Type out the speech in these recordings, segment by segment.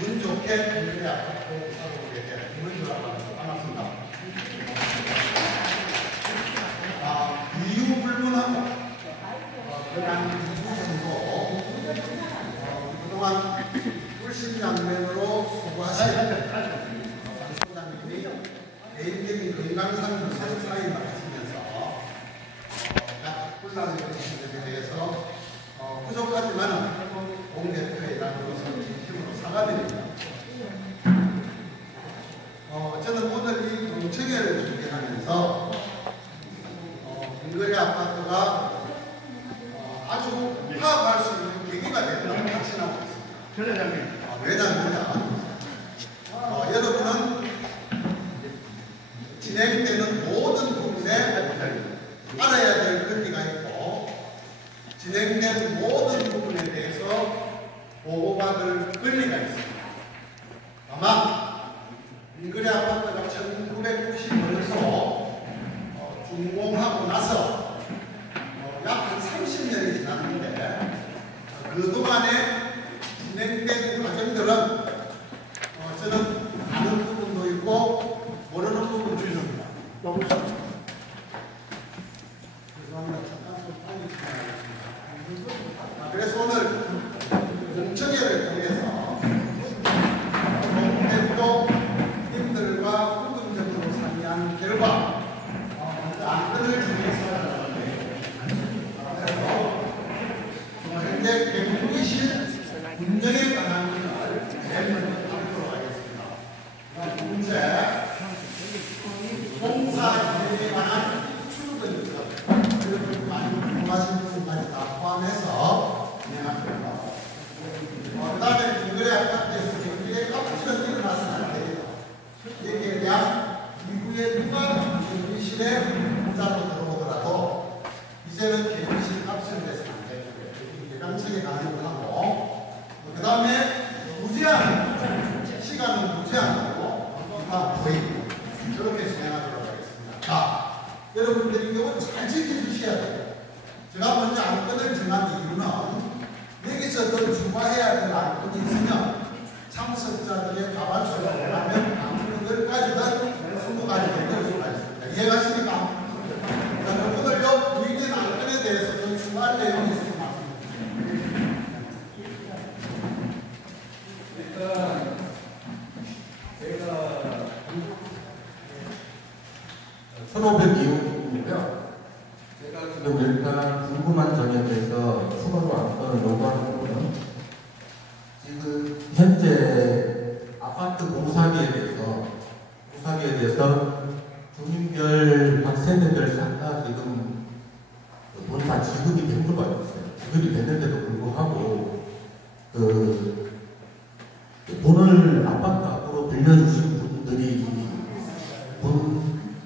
운 좋게 민그레 아파트 사고에게 김은주라고 반갑습니다. 이유 불문하고 그간 2주 정도 그동안 불신양면으로 소구하신 소장님이 개인적인 건강상 무슨 사인을 하시면서 각 혼란의 것에 대해서 부족하지만 공대표의 일환으로서 진심으로 사과드립니다. 저는 오늘 이 공청회를 준비하면서 민그레 아파트가 아주 파악할 수 있는 계기가 된다고 확신하고 있습니다. 왜냐하면 여러분은 진행되는 모든 부분에 알아야 될 권리가 있고 진행된 모든 부분에 대해서 보고받을 권리가 있습니다. 다만 민그레 아파트가 1990년에서 준공하고 나서 약 한 30년이 지났는데 그동안에 진행된 과정들은 저는 아는 부분도 있고 모르는 부분도 있습니다. 그래서 오늘 공청회를 통해서 대표 팀들과 긍정적으로 상의한 결과 안건을 정해서 현재 개무이실 운영에 관한 것을 발표하도록 하겠습니다. 두 번째, 공사 진행에 관한 추천 그리고 많이 궁금하신 부분까지 다 포함해서 진행합니다. 그 다음에 민그레 아파트에서 경기에 값지는 일어나서는 안 됩니다. 여기에 대한 이후에 누가 개무이실에 공사로 들어오더라도 이제는 개무이실 값을 내서는 안 됩니다. 개강청에 가능을 하고 그 다음에 무제한 시간은 무제한으로 다 보이고 저렇게 진행하도록 하겠습니다. 자, 여러분들이 이거 잘 지켜주셔야 돼요. 제가 먼저 안건을 정한 이유는 여기서 더 추가해야 될 안건이 있으면 참석자들의 과반수가 원하면 안건을까지는 20가지 될 수가 있습니다. 이해가십니까? 오늘요 부의된 안건에 대해서 더 추가할 내용이 있습니다. 일단 제가 1502호이고요. 제가 지금 일단 궁금한 점에 대해서 추가로 안건을 요구하는 부분은 지금 현재 아파트 공사비에 대해서 주민별 각 세대별 다 지금 돈 다 지급이 된 거가 있어요. 지급이 됐는데도 불구하고 돈을 아파트 앞으로 빌려주신 분들이 지금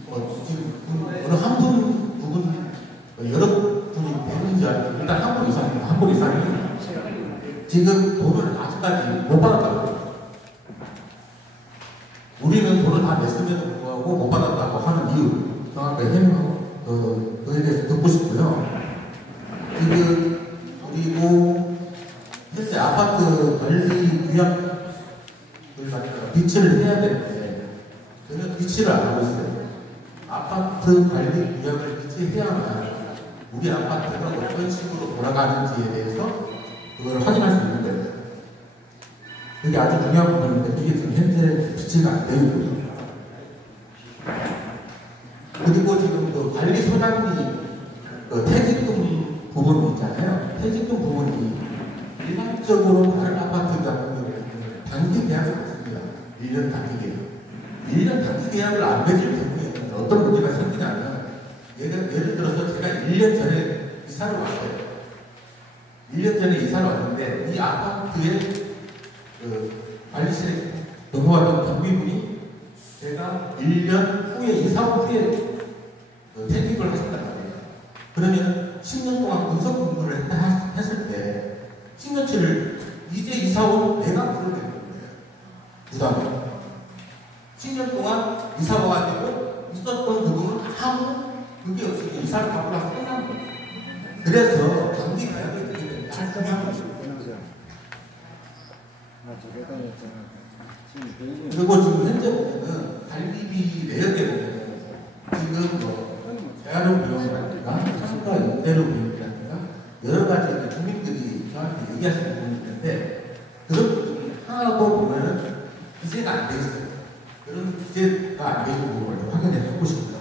어느 한 부분 여러 분이 되는지 알고 일단 한 분 이상이 지금 돈을 아직까지 못 받았다고. 우리는 돈을 다 냈음에도 불구하고 못 받았다고 하는 이유 정확하게 해명하고 그에 대해서 듣고 싶고요. 그리고 현재 아파트 관리 규약 비치를 해야 되는데 저는 비치를 안 하고 있어요. 아파트 관리 규약을 비치해야만 우리 아파트가 어떤 식으로 돌아가는지에 대해서 그걸 확인할 수 있는 거예요. 그게 아주 중요한 부분인데 이게 지금 현재 비치가 안 되고 있고요. 그리고 지금 그 관리소장이 퇴직금 부분 있잖아요. 퇴직금 부분이 일반적으로 다른 아파트 같은 경우에는 단기 계약을 했습니다. 1년 단기 계약. 1년 단기 계약을 안 맺을 경우에 어떤 문제가 생기냐면 예를 들어서 제가 1년 전에 이사를 왔어요. 1년 전에 이사를 왔는데 이 아파트의 관리실에 근무하던 경비분이 제가 1년 후에 이사 후에 퇴직을 하셨단 말이에요. 그러면 10년 동안 근속 근무를 했을 때 10년치를 이제 이사 온 내가 물어야 되는 거예요. 부담을. 10년 동안 이사가 와가지고 있었던 부분은 아무 그게 없으니 이사를 가고 나서 끝난 거예요. 그래서 단기 계약을 되게 중요한 거죠. 그리고 지금 현재 보면은 관리비 내역에 보면은 지금 뭐 재활용 비용이라든가 상가 임대료 비용이라든가 여러 가지 이제 주민들이 저한테 얘기하시는 부분이 있는데 그런 부분이 하나도 보면은 기재가 안 돼 있어요. 그런 기재가 안 돼 있는 부분을 확인해 해보십니다.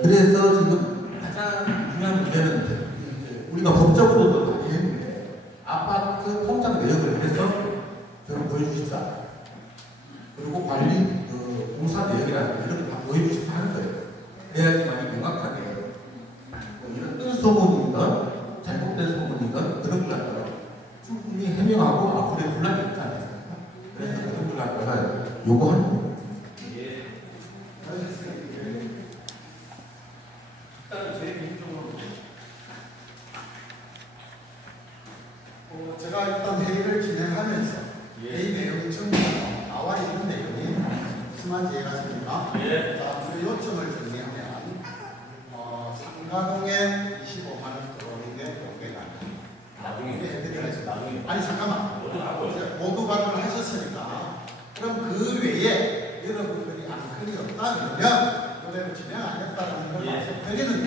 그래서 지금 가장 중요한 문제는 우리가 법적으로도 많이 했는데 아파트 통장 내역을 해서 저는 보여주십사. 그리고 관리 공사 내역이라든가 이런 거 다 보여주십사 하는 거예요. 그래야지만 명확하게 뭐 이런 뜬 소문이든 잘못된 소문이든 그런 걸 갖다가 충분히 해명하고 앞으로의 논란이 있지 않겠습니까? 그래서 그런 걸 갖다가 요구하는 거예요. 제가 일단 회의를 진행하면서 회의 내용이 전부 나와 있는 내용이 무슨 말인지 이해가십니까? 자, 그 요청을 정리하면 상가동에 25만 원 들어오는 게 공개가 나중에 아니 잠깐만 모두 발언을 하셨으니까 그럼 그 외에 여러분들이 안건이 없다면 그대로 진행 안 했다는 걸 말씀드리는데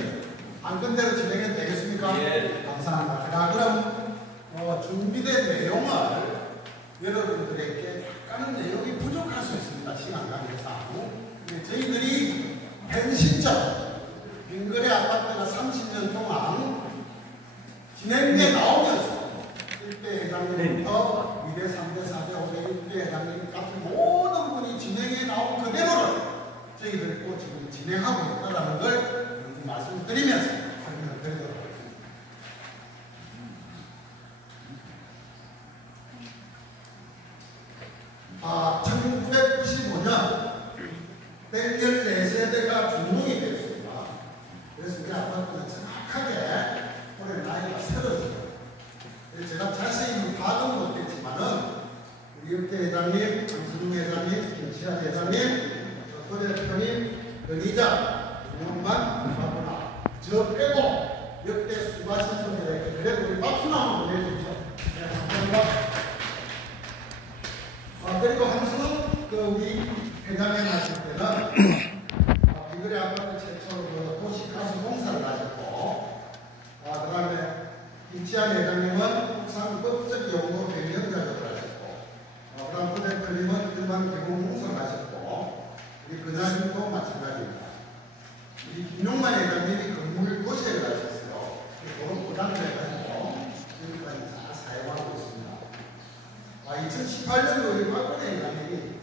안건대로 진행해도 되겠습니까? 감사합니다. 자, 그럼 준비된 내용을 여러분들에게 까는 내용이 부족할 수 있습니다. 시간 관계상. 저희들이 현 시점 빙거래 아파트가 30년 동안 진행돼 나오면서 1대 회장님부터 2대, 3대, 4대, 5대, 6대 회장님 같은 모든 분이 진행해 나온 그대로를 저희들이 또 지금 진행하고 있다는 걸 말씀드리면서 설명을 드리도록 하겠습니다. 1995년 114세대가 중농이 되었습니다. 그래서 이 아파트는 정확하게 올해 나이가 세졌어요. 제가 자세히 파악은 못했지만은 우리 역대 회장님, 안승준 회장님, 김치아 회장님, 조 대표님, 권의장, 김용만, 김학구나 저 빼고 역대 수고하신 분들에게 그래도 우리 박수나 한번 보내주십시오. 네, 감사합니다. 그리고 항상 우리 회장님 하실 때는 빙거래 아파트 최초로 도시가스 공사를 하셨고 그 다음에 김치아 회장님은 항상 법적 용어 변경 작업을 하셨고 그 다음 부대표님은 일반 개공 공사를 하셨고 우리 권장님도 마찬가지입니다. 우리 김용만 회장님이 건물 도시를 하셨어요. 그런 보장을 해가지고 지금까지 잘 사용하고 있습니다. 2018년도 우리 박근혜 회장님이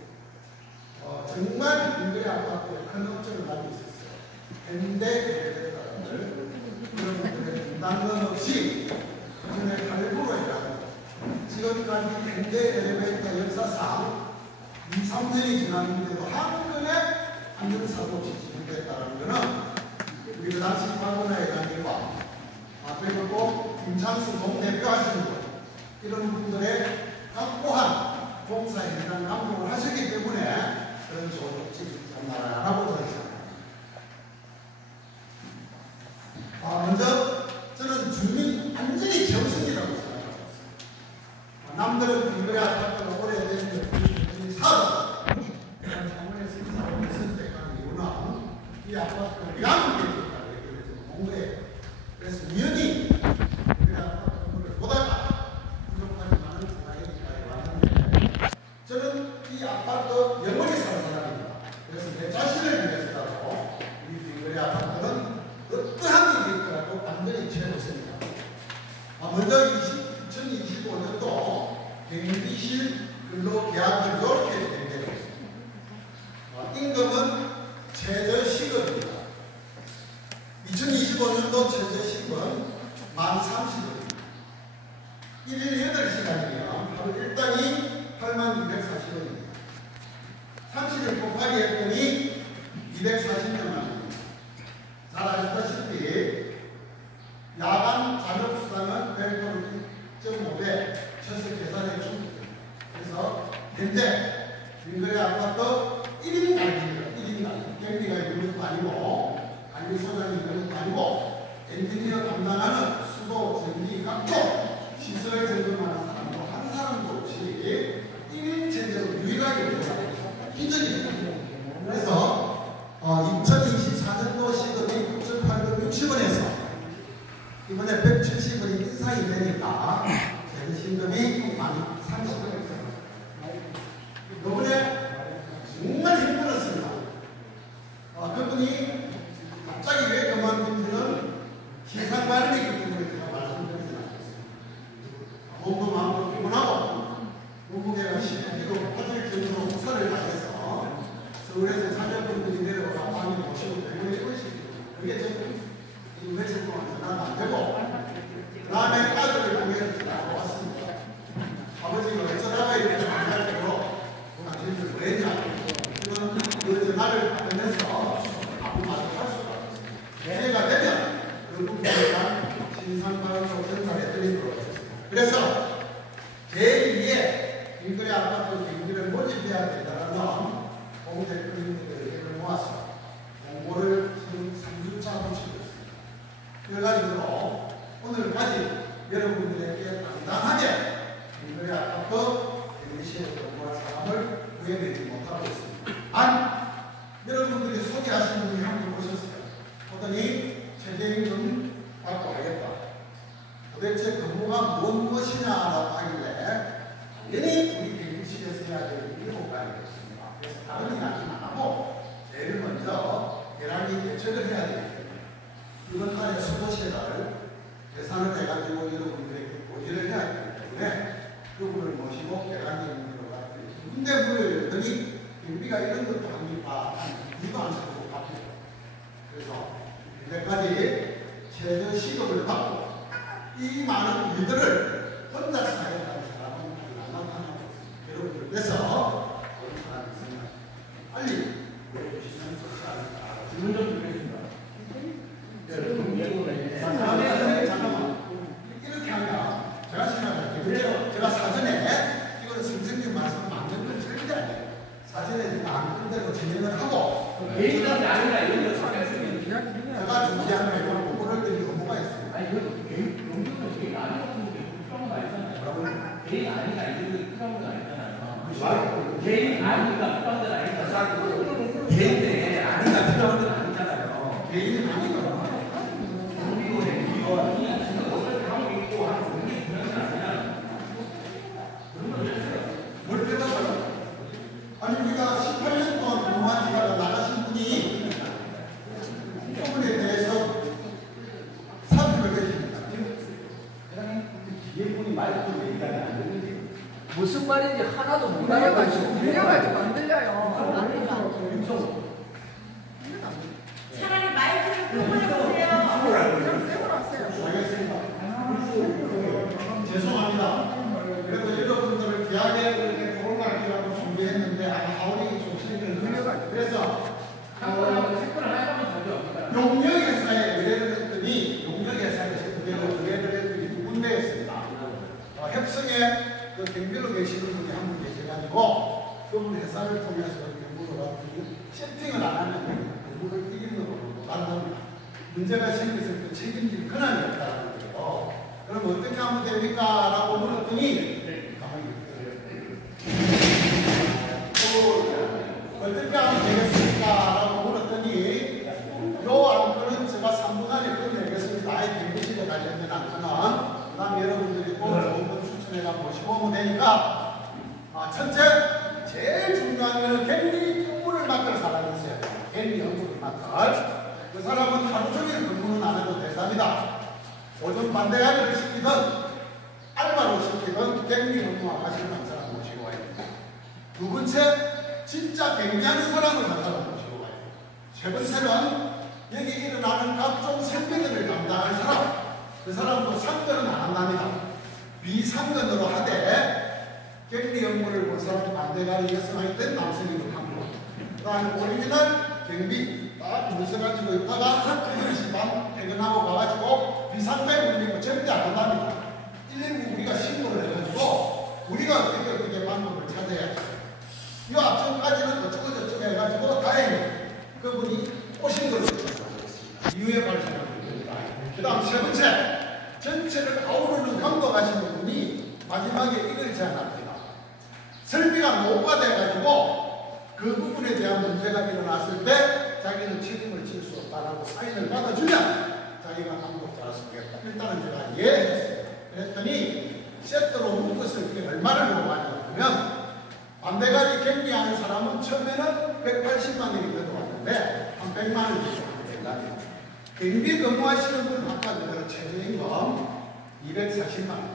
정말 빙거래 아파트에 큰 업적을 가지고 있었어요. 현대 엘리베이터를 여러분들의 분담금 없이 그전에 8%로 일하고 지금까지 현대 엘리베이터 역사상 2, 3년이 지났는데도 한 건의 안전사고 없이 진행됐다는 것은 우리 그 당시 박근혜 회장님과 그리고 또 김창수 동대표 하시는 분 이런 분들의 확고한 공사 현장 감독을 하셨기 때문에 그런 소득지 장난하라고 들었습니다. 먼저 저는 주민 완전히 정신이라고 생각합니다. 남들은 빙거래 아파트가 오래된 주민이 살아 그런 상황에서 사업을 선택한 이유는 이 아파트가 왜안 되니까 온 거예요. 그래서 우연히 빙거래 아파트를 보다가 저는 이 아파트 영원히 사는 사람입니다. 그래서 내 자신을 위해서라도 이 빙거래 아파트는 어떠한 일이 있더라도 완전히 채워졌습니다. 먼저 2025년도 경비실 근로계약을 이렇게 된다고 했습니다. 임금은 최저시급입니다. 2025년도 최저시급은 1030원입니다. 1일 8시간이면 하루 일당이 82,240원입니다. 30일 곱하기 했더니 240만 원입니다. 잘 아시다시피 야간 자격수당은 별도로 1.5배 첫세 계산해 줍니다. 그래서 현재 빙거래 아파트 1인 단지입니다. 1인 단지. 경비가 있는 것도 아니고 관리소장이 있는 것도 아니고 엔지니어 담당하는 수도, 전기, 각종 보니까 최저임금이 많이 상승을 했어요. 이번에 정말 힘들었습니다. 그분이 갑자기 왜 그만둔지는 기상 발언이기 때문에 제가 말씀드리지 않겠습니다. 몸도 마음도 피곤하고 무궁해가 10km 퍼질 정도로 후설을 다해서 서울에서 자녀분들이 내려와서 밤에 모시고 병원에 오시고 그게 지금 며칠 동안 전화가 안 되고 그 다음에 아들을 보내서 전화가 왔습니다. 아버지가 어쩌다가 이렇게 만날 때로 당신들 왜 했냐 지금 그 전화를 받으면서 아무 말도 할 수가 없어요. 기회가 되면 그 부분에 신상발언으로 전달해 드리도록 하겠습니다. 그래서 제2의 김그래 아파트 경기를 모집해야 된다는 공 대표님들에게 모아서 공고를 지금 3주차 모시고 있습니다. 그래가지고 오늘까지 여러분들에게 당당하게 김그래 아파트 경기시에 공고할 사람을 구해내지 못하고 있습니다. 여러분들이 소개하신 분이 한 분 오셨어요. 하더니 최저임금 받고 하겠다. 도대체 근무가 무엇이냐라고 하길래 당연히 우리 경기시에서 해야 될 일이 7가지였습니다. 그래서 다른 이야기는 안 하고 제일 먼저 계란기 개척을 해야 되기 때문에 이번 달에 수도시를 계산을 해가지고 여러분들에게 고지를 해야 되기 때문에 그분을 모시고 계란기 문제로 가지고 문제 물었더니 경비가 이런 것도 합니까? 이도 안 쓰고 갑니다. 그래서 이때까지 최저 시급을 받고 이 많은 일들을 혼자서 하겠다는 사람은 불가능하다고 여러분들 그래서 그런 사람이 있으면 빨리 보여주시면 좋지 않을까. 질문 좀 드리겠습니다. 잠깐만. 이렇게 하면 제가 생각할게요. 제가 사전에 이거는 선생님 말씀 맞는 건 절대 아니에요. 사전에 제가 안 그대로 진행을 하고 개인한테 아니라 이런 거 생각했으면 제가 준비한 이런 공부를 드릴 의무가 있습니다. 아니 그 개인 용도는 개인 아닌 것 같은 게 필요한 거 아니잖아요. 개인 아니가 이런 게 필요한 건 아니잖아요. 개인 아니가 필요한 건 아니잖아요. 개인의 아니가 필요한 건 아니잖아요. 개인이 아니거든요. 아니 우리가 18년 동안 공무원 지가가 나가신 분이 이 부분에 대해서 사표를 내십니다. 기획분이 말도 얘기가 안 되는지 무슨 말인지 하나도 못 알아가지고 들려가지고 안 들려요. 차라리 마이크를 끄고 해보세요. 그냥 쌤으로 하세요. 알겠습니다. 죄송합니다. 그래도 여러분들을 귀하게 이렇게 코로나기라고 준비했는데 아마 하원이 좀 실패를 했어요. 그래서 용역회사에 의뢰를 했더니 용역회사에서 그대로 의뢰를 했더니 두 군데 했습니다. 협성에 그 경비로 계시는 분이 한 분 계셔가지고 그분 회사를 통해서 경부로 갔더니 세팅을 안 하면 경부를 이기는 걸로 만납니다. 문제가 생겼을 때 책임질 권한이 없다는 거예요. 그럼 어떻게 하면 됩니까? 라고 물었더니 어떻게 하면 되겠습니까? 라고 물었더니 요 안건은 제가 3분 안에 끝내겠습니다. 아예 경비실에 관련된 안건은 그 다음 여러분들이 또 좋은 분 추천해가 모시고 오면 되니까 첫째 제일 중요한 거는 갱리 업무를 맡을 사람이 있어야 돼요. 갱리 업무를 맡을 그 사람은 하루 종일 근무는 안 해도 된답니다. 오전 반대가리를 시키든 알바로 시키든 갱리 업무와 하시는 사람 모시고 와야 됩니다. 두 번째 진짜 갱리하는 사람을 한 사람 모시고 와야 됩니다. 세 번째는 여기 일어나는 각종 생계들을 담당할 사람 그 사람도 상근은 안 한답니다. 비상근으로 하되 갱리 업무를 본 사람 반대가리 여성할 땐 남성이고 합니다. 그 다음에 오리지널 경비 딱 무서가지고 있다가 1시 반 퇴근하고 가가지고 비상배 울리고 절대 안 한답니다. 119 우리가 신고를 해가지고 우리가 어떻게 방법을 찾아야지. 이 앞전까지는 어쩌고저쩌고 해가지고 다행히 그분이 오신 걸로 이후에 발생합니다. 그 다음 세 번째 전체를 아우르는 감독하시는 분이 마지막에 이걸 제안합니다. 설비가 노후화돼가지고 그 부분에 대한 문제가 일어났을 때 자기는 책임을 질 수 없다라고 사인을 받아주면 자기가 감독자를 쓰겠다. 일단은 제가 이해했어요. 그랬더니 얼마를 요구하냐면 반대가리 격리하는 사람은 처음에는 180만 원이 들어왔는데 한 100만 원 정도 된다면 경비 근무하시는 분 바꿔주면 최저임금 240만 원.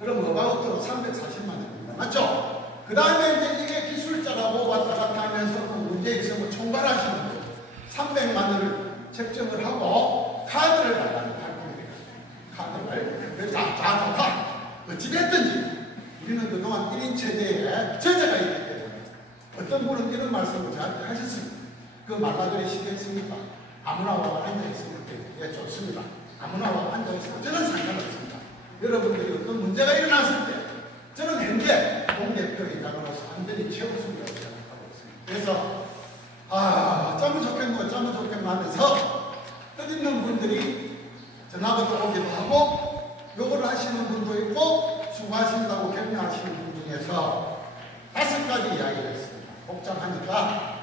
그럼 어바웃으로 340만 원입니다. 맞죠? 그 다음에 이제 이게 기술자라고 왔다 갔다 하면서 문제 있으면 총괄하시는 분 300만 원을 책정을 하고 카드를 달라는 할겁니다. 카드를. 그래서 다 좋다. 어찌됐든지 우리는 그동안 1인 체제에 저자가 있기 때문에 어떤 분은 이런 말씀을 저한테 하셨습니다. 그 말라그리 시켰습니까? 아무나 와서 앉아있으면 예, 좋습니다. 아무나 와서 앉아있으면 저는 상관없습니다. 여러분들이 어떤 문제가 일어났을 때 저는 현재 동대표이장으로서 완전히 최우선이라고 생각하고 있습니다. 그래서 어쩌면 좋겠노 어쩌면 좋겠노 하면서 뜻있는 분들이 전화번호 오기도 하고 요구를 하시는 분도 있고 수고하신다고 격려하시는 분 중에서 5가지 이야기가 있습니다. 복잡하니까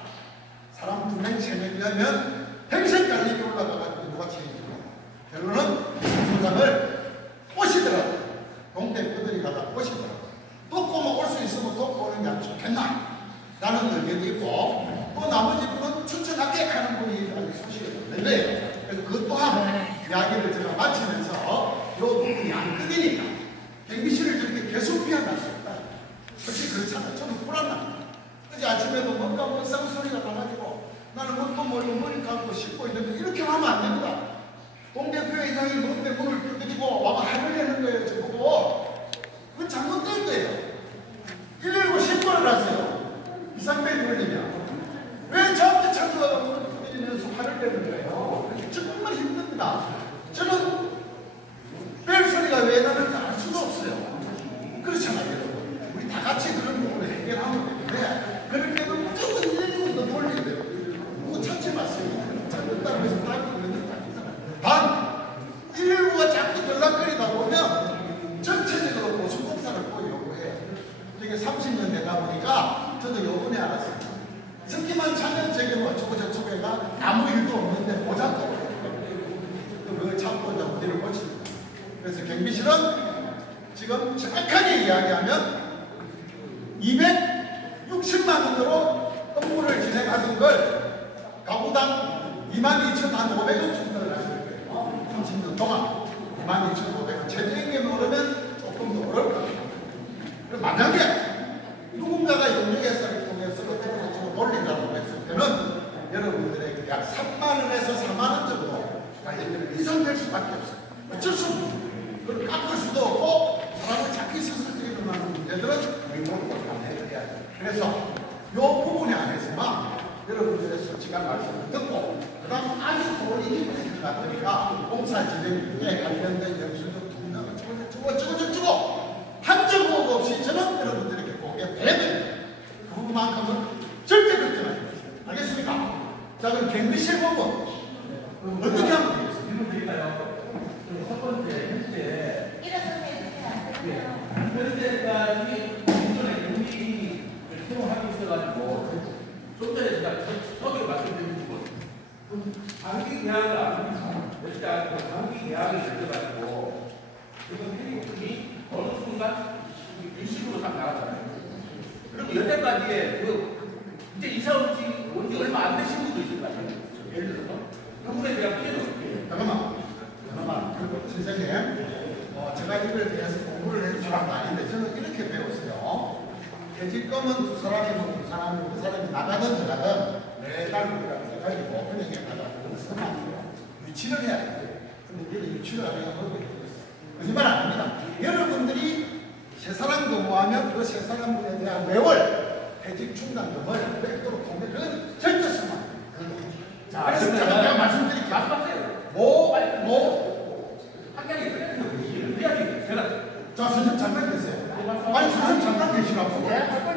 사람 2명, 3명이면 평생 달리기 올라가가지고 누가 책임집니다. 결론은 소장을 꼬시더라고요. 동대표들이 가다 꼬시더라고요. 돕고 올 수 있으면 돕고 오는 게 아주 좋겠나 라는 의견이 있고 또 나머지 분은 추천하게 하는 분이 아직 소식이 없는데 그래서 그 또한 이야기를 제가 마치면서 이 부분이 안 끊이니까 경비실을 저렇게 계속 비워갈 수 있다. 솔직히 그렇잖아요. 저는 불안합니다. 어제 아침에도 뭔가 뭐 쌍소리가 나가지고 나는 뭐 머리 감고 씻고 있는데 이렇게 하면 안 됩니다. 동대표회장이 뭔데 문을 두드리고 와가 화를 내는 거예요. 저보고. 그건 잘못된 거예요. 119 신고를 하세요. 이상배를 걸리면. 왜 저한테 찾아와서 문을 두드리면서 화를 내는 거예요. 정말 힘듭니다. 저는 벨 소리가 왜 나는지 알 수도 없어요. 그렇잖아요, 여러분. 우리 다 같이 그런 부분을 해결하면 되는데 그럴 때는 무조건 119도 돌려야 돼요. 누구 찾지 마세요. 찾는다고 해서 답이 있는 거 아니잖아요. 단 119가 자꾸 연락거리다 보면 전체적으로 보수공사를 꼭 요구해요. 이게 30년 되다 보니까 저도 요번에 알았습니다. 듣기만 차면 저게 뭐 어쩌고 저쩌고 해가 아무 일도 없는데 모자도 그걸 참고 이제 어디를 고칩니다. 그래서 경비실은 지금 정확하게 이야기하면 260만 원으로 업무를 진행하던 걸 가구당 22,500원 정도를 하시는 거예요. 30년 동안 22,500원. 최저임금 오르면 조금 더 어려울 겁니다. 만약에 누군가가 용역회사를 통해서 어떻게 돌린다고 했을 때는 여러분들에게 약 3만 원에서 4만 원 정도 관련된 이상될 수밖에 없어요. 어쩔 수 없어요. 그걸 깎을 수도 없고 사람을 잡기 스스로 일어나는 문제들은 의무로 해야 돼요. 그래서 이 부분에 안에서만 여러분들의 솔직한 말씀을 듣고 그 다음 아주 좋은 인식을 갖으니까 공사 진행에 관련된 영수증 통장을 저거 한 적 없이 저는 여러분들에게 보게 돼야 됩니다. 그 부분만큼은 절대 그렇게 하지 마세요. 알겠습니까? 자, 그럼 경비실 부분 어떻게 하면 되겠습니까? 질문 드릴까요? 첫 번째, 현재 현재까지 기존의 경비를 채용하고 있어가지고 좀 전에 제가 처음에 말씀드린 부분 장기 계약을 안 합니다. 몇시 않고 장기 계약을 맺어가지고 지금 회의금이 어느 순간 일시으로 딱 나갔잖아요. 그리고 여태까지의 이제 이사 온 지 얼마 안 되신 분도 있을 거 아니에요. 예를 들어서 그분에 대한 피해는 어떻게 해요? 잠깐만. 그리고 선생님, 제가 이걸 대해서 공부를 해서 사람도 아닌데 저는 이렇게 배웠어요. 퇴직금은 두 사람이면 두 사람이면 그 사람이 나가든 들어가든 매달 우리가 해가지고 은행에 가가지고 써놔요. 유치를 해야 돼요. 근데 이게 유치를 안 해야 하고 거짓말 안 합니다. 여러분들이 세 사람 근무하면 그 세 사람분에 대한 매월 퇴직 충당금을 백도로 통해 그건 절대 쓰면 안 돼요. 자, 그래서 제가 말씀드릴게요. 말씀하세요. 한량이 그래야지. 제가 자, 선생님 잠깐 계세요. 아니, 선생님 잠깐 계시라고.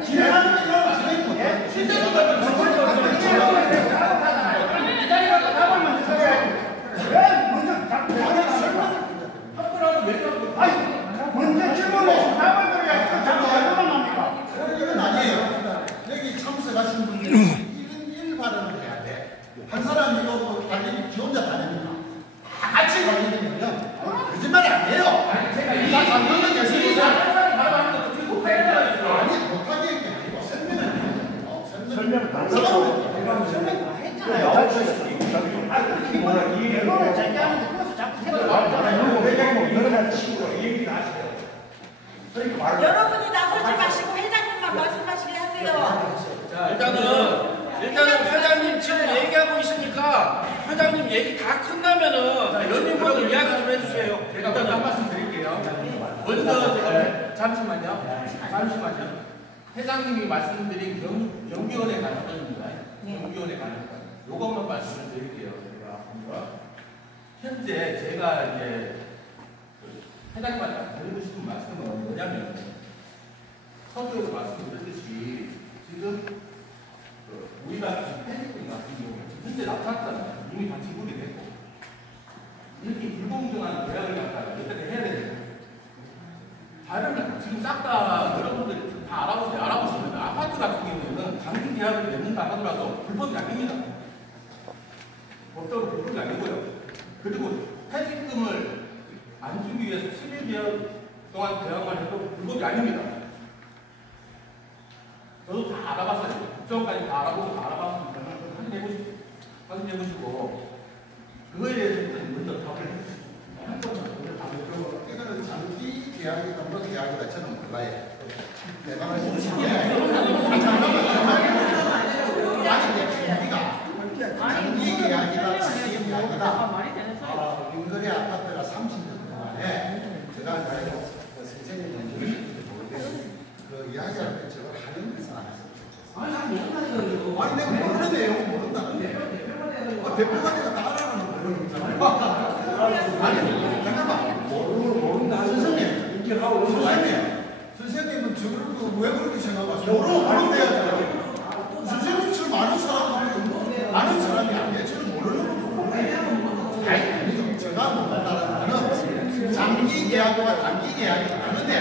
진행하는 게 이런 진행이 못해. 실제로 먼저 질문을 답을 드려야 답을 이건 아니에요. 여기 참석하신 분들이 1인 1발언을 해야 돼. 한 사람이 이거 뭐 관리 지 혼자 다 됩니까? 다 같이 관리되면 거짓말이 아니에요. 제가 다 관리는 계십니다. 한 사람이 바로 하는 것도 그렇게 못해요. 여러분이 나서지 마시고 회장님만 말씀하시게 하세요. 자, 일단은 회장님 지금 얘기하고 있으니까 회장님 얘기 다 끝나면은 연인분들 이야기 좀 해주세요. 제가 먼저 한 말씀 드릴게요. 먼저 제가 잠시만요. 회장님이 말씀드린 경비원에 관한 건입니다. 경비원에 관한 건. 요것만 말씀을 드릴게요. 제가 현재 제가 이제 회장님한테 드리고 싶은 말씀은 뭐냐면 서두에서 말씀드렸듯이 지금 우리가 폐쇄권 같은 경우에 현재 낙찰자는 이미 다 지불이 됐고 이렇게 불공정한 계약을 갖다가 어떻게 해야 되냐. 다른 지금 싹 다 여러분들이 다 알아보시면 아파트 같은 경우에는 장기 계약을 맺는다 하더라도 불법이 아닙니다. 법적으로 불법이 아니고요. 그리고 퇴직금을 안 주기 위해서 11개월 동안 계약만 해도 불법이 아닙니다. 저도 다 알아봤어요. 국정까지 다 알아보고 다 알아봤으니까 확인해보시고 그거에 대해서 먼저 답을 해주시고 이거는 장기 계약이다 뭐 계약이다 저는 몰라요. 내가 말씀 장기 계약이다 장기 계약이다. 윤거리 아파트가 30년 동안에 제가 알고 선생님은 그 이야기할 때 저걸 하는 것은 안 했어요. 아니 내가 모르는 내용 모른다는데 대표가 내가 다 알아가는 모르는 거잖아요. 아니 잠깐만 모른다 선생님은 저걸 왜 그렇게 생각하세요? 모르는 데야. 선생님처럼 아는 사람이 아니에요. 저는 모르는 거고. 아니 제가 모른다는 거는 장기 계약과 단기 계약이 다른데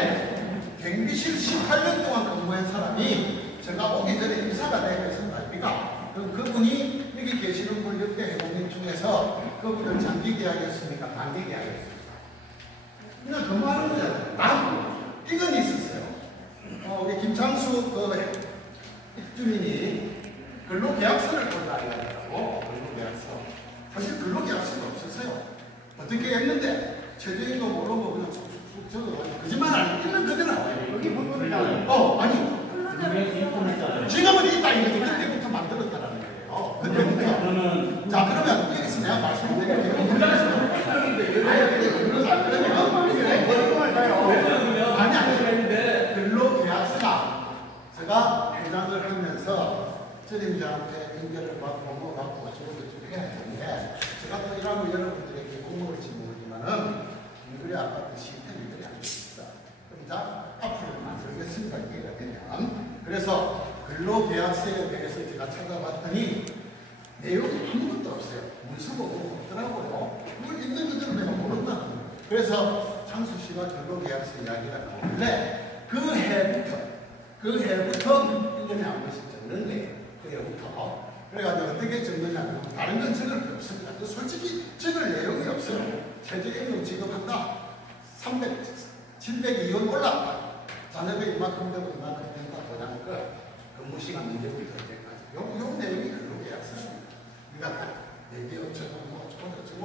경비실 18년 동안 근무한 사람이 제가 오기 전에 이사가 되어서 말입니까? 그분이 여기 계시는 분 역대 회원님 중에서 그분은 장기 계약이었습니까? 단기 계약이었습니까? 그냥 근무하는 거잖아요. 난 이건 있었어요. 우리 김창수 주민이 근로계약서를 본다 이러더라고. 근로계약서. 사실 근로계약서가 없었어요. 어떻게 했는데 최저임금 모르는 거 그냥 쑥쑥 적어가지고 거짓말 안 있는 그대로 여기 본문이 나와요. 아니 지금은 있다 이거지. 그때부터 만들었다라는 거예요. 그때부터. 자 그러면 여기서 내가 말씀드릴게요. 아니 근로계약서가 제가 회장을 하면서 전임자한테 연결을 받고 뭐 받고 저것도 좀 해야 되는데 제가 또 일하고 여러분들에게 공모를지 모르지만은 윤거리 아파트 시스템이 안 됐어. 그럼 자 앞으로 만들겠습니다. 이해가 되면. 그래서 근로계약서에 대해서 제가 찾아봤더니 내용이 아무것도 없어요. 문서가 없더라고요. 그걸 있는 그대로 내가 모른다는 거예요. 그래서 창수 씨가 근로계약서 이야기가 나오는데 그 해부터 1년에 한 번씩 적는 거예요. 그 해부터. 그래가지고 어떻게 적느냐면 다른 건 적을 필요 없습니다. 솔직히 적을 내용이 없어요. 최저임금 지급한다. 702원 올랐다. 자녀들 이만큼 되고 이만큼 된다. 보장 근무시간 문제부터 이제까지. 요 내용이 근로계약서입니다. 우리가 내기 어쩌고 뭐 어쩌고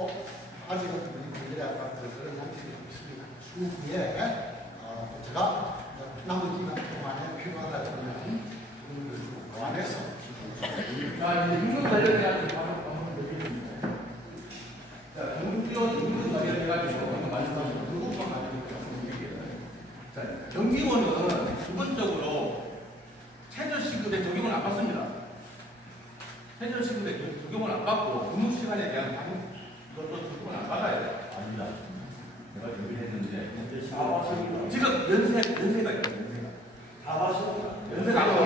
아직은 우리 윤거리 아파트 그런 양식이 없습니다. 추후에 제가 남은 기간 동안에 필요하다 그러면 그분들 보완해서 자, 이제 임금 관련해가지고 한번 얘기해주세요. 자, 경비원 임금 관련해가지고 방금 말씀하신 그것만 가지고 얘기해요. 자, 경비원은 기본적으로 최저시급에 적용을 안 받습니다. 최저시급에 적용을 안 받고 근무 시간에 대한 이것도 적용을 안 받아야 돼요. 아닙니다. 내가 얘기했는데 지금 연세가 있거든요. 다 봤어. 연세가 안 와요.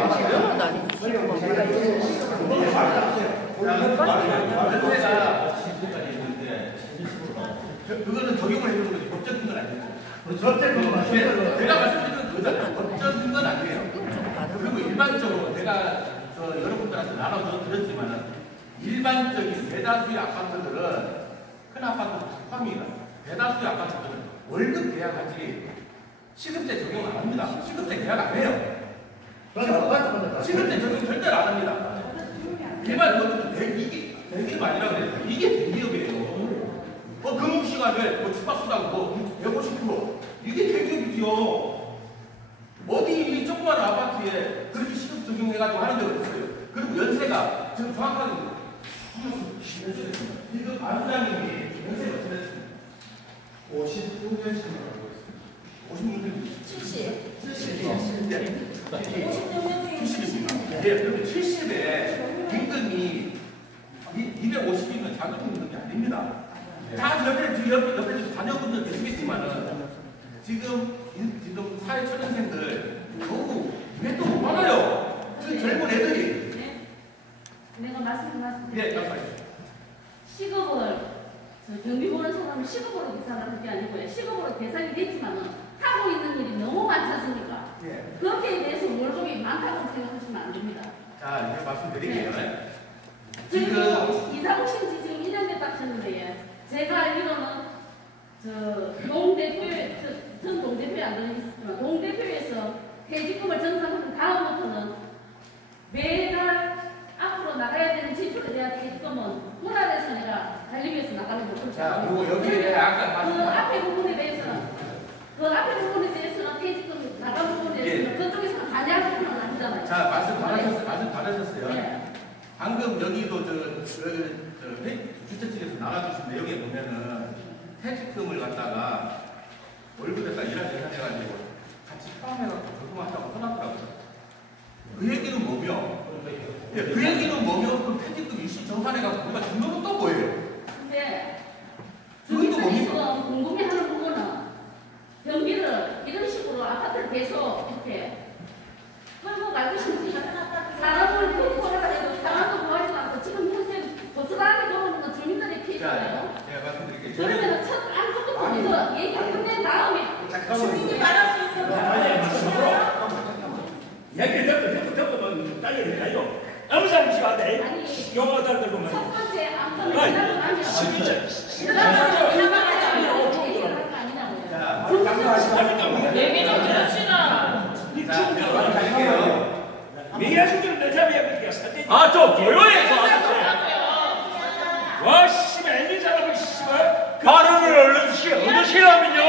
연세가 있는데 그거는 적용을 해주는 거지 법적인 건 아니죠. 절대 제가 말씀드리는 그거잖아요. 법적인 건 아니에요. 그리고 일반적으로 제가 여러분들한테 나눠드렸지만은 일반적인 대다수의 아파트들은 큰 아파트 포함이다. 대다수의 아파트들은 월급 계약하지 시급제 적용 안 합니다. 시급제 계약 안 해요. 시급제 적용 절대로 안 합니다. 일반 것도 대기업 아니라 그래요. 이게 대기업이에요. 근무 시간을 축박수당 150% 이게 대기업이죠. 어디 이 조그마한 아파트에 그렇게 시급 적용해가지고 하는 데가 있어요. 그리고 연세가 지금 정확하게 지금 안수장님이 연세가 어떻게 됐습니까? 56년생이라고 했습니다. 56년 70. 70. 56년생이 70입니다. 네, 그러면 70에 임금이 250이면 작은 임금이 아닙니다. 다 옆에 자녀분들 계시겠지만은 지금 사회 초년생들 너무 몇도 못 받아요. 그 젊은 애들이. 네. 내가 말씀하신 네, 말씀하세요. 시급을 경비 보는 사람은 시급으로 계산하는 게 아니고요. 시급으로 계산이 됐지만은 하고 있는 일이 너무 많지 않습니까? 예. 그렇게 대해서 월급이 많다고 생각하시면 안 됩니다. 자, 이제 말씀드릴게요. 저희도 이사옥신 지 지금 1년 됐다 하셨는데 제가 알기로는 전 동대표에 안 들어있지만 동대표에서 퇴직금을 정산한 다음부터는 매달 앞으로 나가야 되는 지출에 대한 퇴직금은 문화재에서 내가 관리비에서 나가는 거죠. 자, 그리고 여기에 아까 그 앞에 부분에 대해서는 퇴직금 나간 부분에 대해서는 그쪽에서는 관여하는 건 아니잖아요. 자, 말씀 받으셨어요. 네. 방금 여기도 주최 측에서 나눠주신 내용에 보면은 퇴직금을 갖다가 월급에다 일할 계산해가지고 같이 포함해갖고 적용한다고 써놨더라고요. 그 얘기는 뭐며? 예, 그 얘기는 뭐며? 그 퇴직금 일시 정산해갖고 우리가 준 거는 또 뭐예요? 근데 그것도 뭡니까? 지금 궁금해하는 부분은 경비를 이런 식으로 아파트를 계속 이렇게 끌고 갈 것인지 사람을 끌고 가도 사람도 구하지 않고 지금 현재 고스란히 들어오는 건 주민들의 피해잖아요. 제가 말씀드릴게요. 그러면 첫 아무것도 먼저 얘기를 끝낸 다음에 주민이 말할 수 있는 이야기를 듣고 딸려야 되나요? 아무 사람 없이 왔대. 아니 영어 다들 보면. 첫 번째 안건을 지나고 나면 진짜. 얘기를 할거 아니냐고요. 자, 얘기 좀 들읍시다. 여러분 갈게요. 미야 중에 내 잡이야 그게 사대. 좀 조용히 해서 와 씨발 애미 잘하고 씨발. 발음을 얻으시라면요.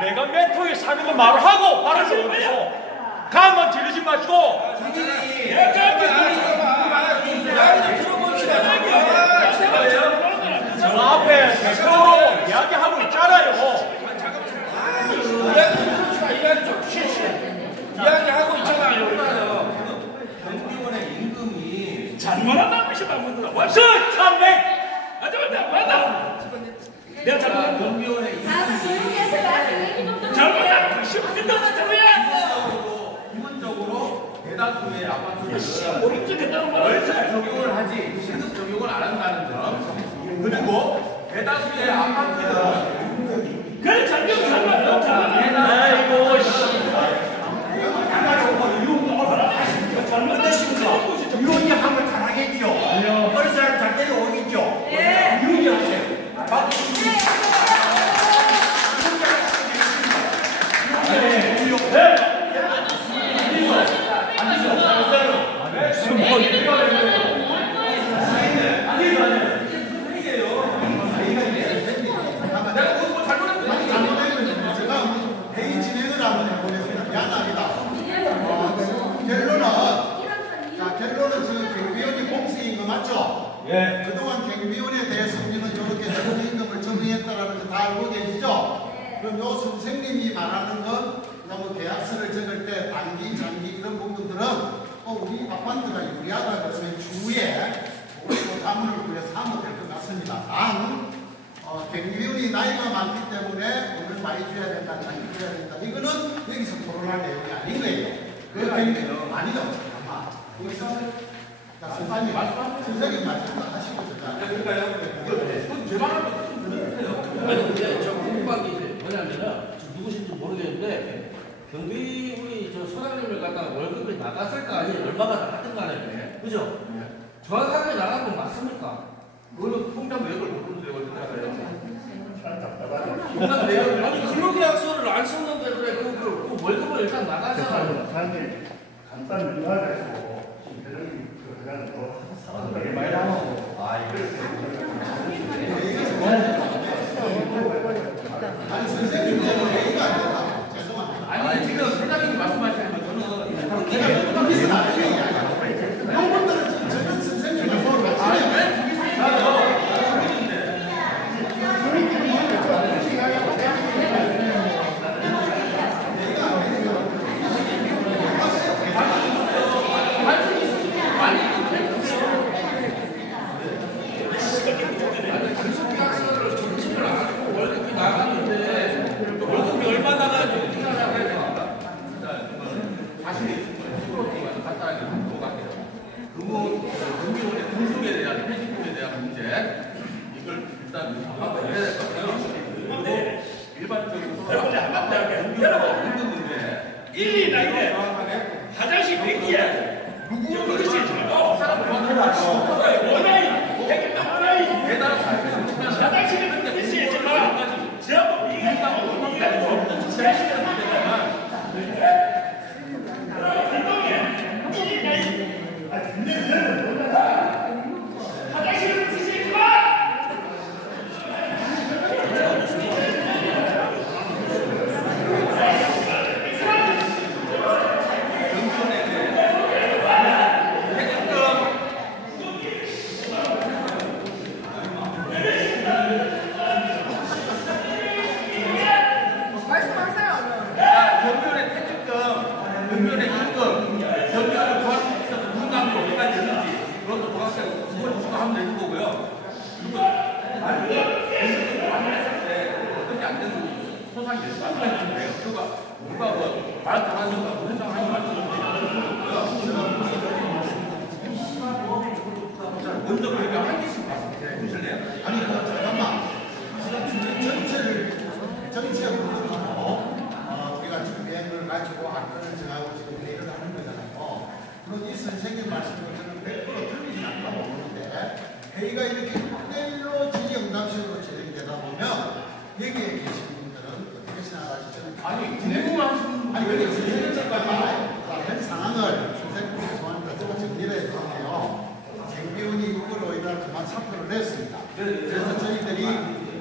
내가 멘토에 사는 건 말을 하고 발음을 얻으시고 가만 지르지 마시고 저 앞에 대표로 이야기하고 있잖아요. 이야기하고 있잖아요. 경비원의 임금이 잘못한다고 씨발 문들어. 왔어 참네. 맞다. 내가 잘못한 거. 경비원의 다들 조용히 해서 나한테 얘기 좀 들어볼게요. 잘못한 거 싶은다 저거야. 기본적으로 대다수의 아파트들은 모르지 된다는 거. 월세 적용을 하지 시급 적용을 안 한다는 점. 그리고 대다수의 아파트들은 그래 잘못. 아이고 잘못했습니다. 유언이 하면 잘하겠죠. 어느 사람 잘 데려오겠죠. 유언이 하세요. 제가 회의 진행을 한번 해보겠습니다. 미안합니다. 결론은 지금 경비원이 공식인 거 맞죠? 예. 그동안 경비원에 대해서 우리는 이렇게 적임금을 정의했다라는 거 다 알고 계시죠? 그럼 요 선생님이 말하는 건 너무 계약서를 적을 때 단기, 장기 이런 부분들은 우리 아파트가 유리하다 그러면 주에 자문을 구해서 하면 될 것 같습니다. 단 경비원이 나이가 많기 때문에 돈을 많이 줘야 된다, 장기 줘야 된다. 이거는 여기서 토론할 내용이 아닌 거예요. 그 경비원 아니죠? 아마 거기서 선생님 말씀 하시고 제가 그러니까요. 제 말을 좀 들어주세요. 아니 근데 저 궁금한 게 이제 뭐냐면은 지금 누구신지 모르겠는데 경비 우리 저 소장님을 갖다가 월급이 나갔을까 아니면 얼마가 나갔든 간에 그죠? 정확하게 나간 건 맞습니까? 그거는 통장 내역을 모르는데 어떻게 알아요? 통장 내역을 아니 근로계약서를 안 썼는데 그래 그 월급을 일단 나가잖아요. 사람들이 간단 유화를 해서 지금 배정이 그냥 사람들이 많이 나와서 아니 선생님 때문에 회의가 안 된다. 죄송합니다. 아니 여러분 일이 나이래 화장실 100개야 누구는 그릇이 들고 원아이 화장실에 그릇이 들고 전부 이가 지하실에 먼저 그렇게 한 개씩 보실래요? 아니 잠깐만. 전체를 보고 우리가 지금 계획을 가지고 안건을 정하고 지금 회의를 하는 거잖아요. 물론 이 선생님 말씀은 저는 100% 틀리지 않다고 보는데 회의가 이렇게 1대1로 질의응답식으로 진행되다 보면 여기에 계신 분들은 어떻게 생각하실지 아니 궁금하신 아니 그게 선생님까지 현 상황을 선생님께서 저한테 정리를 해주세요. 생기훈이 이걸로 인한 그만 사표를 냈습니다. 그래서 저희들이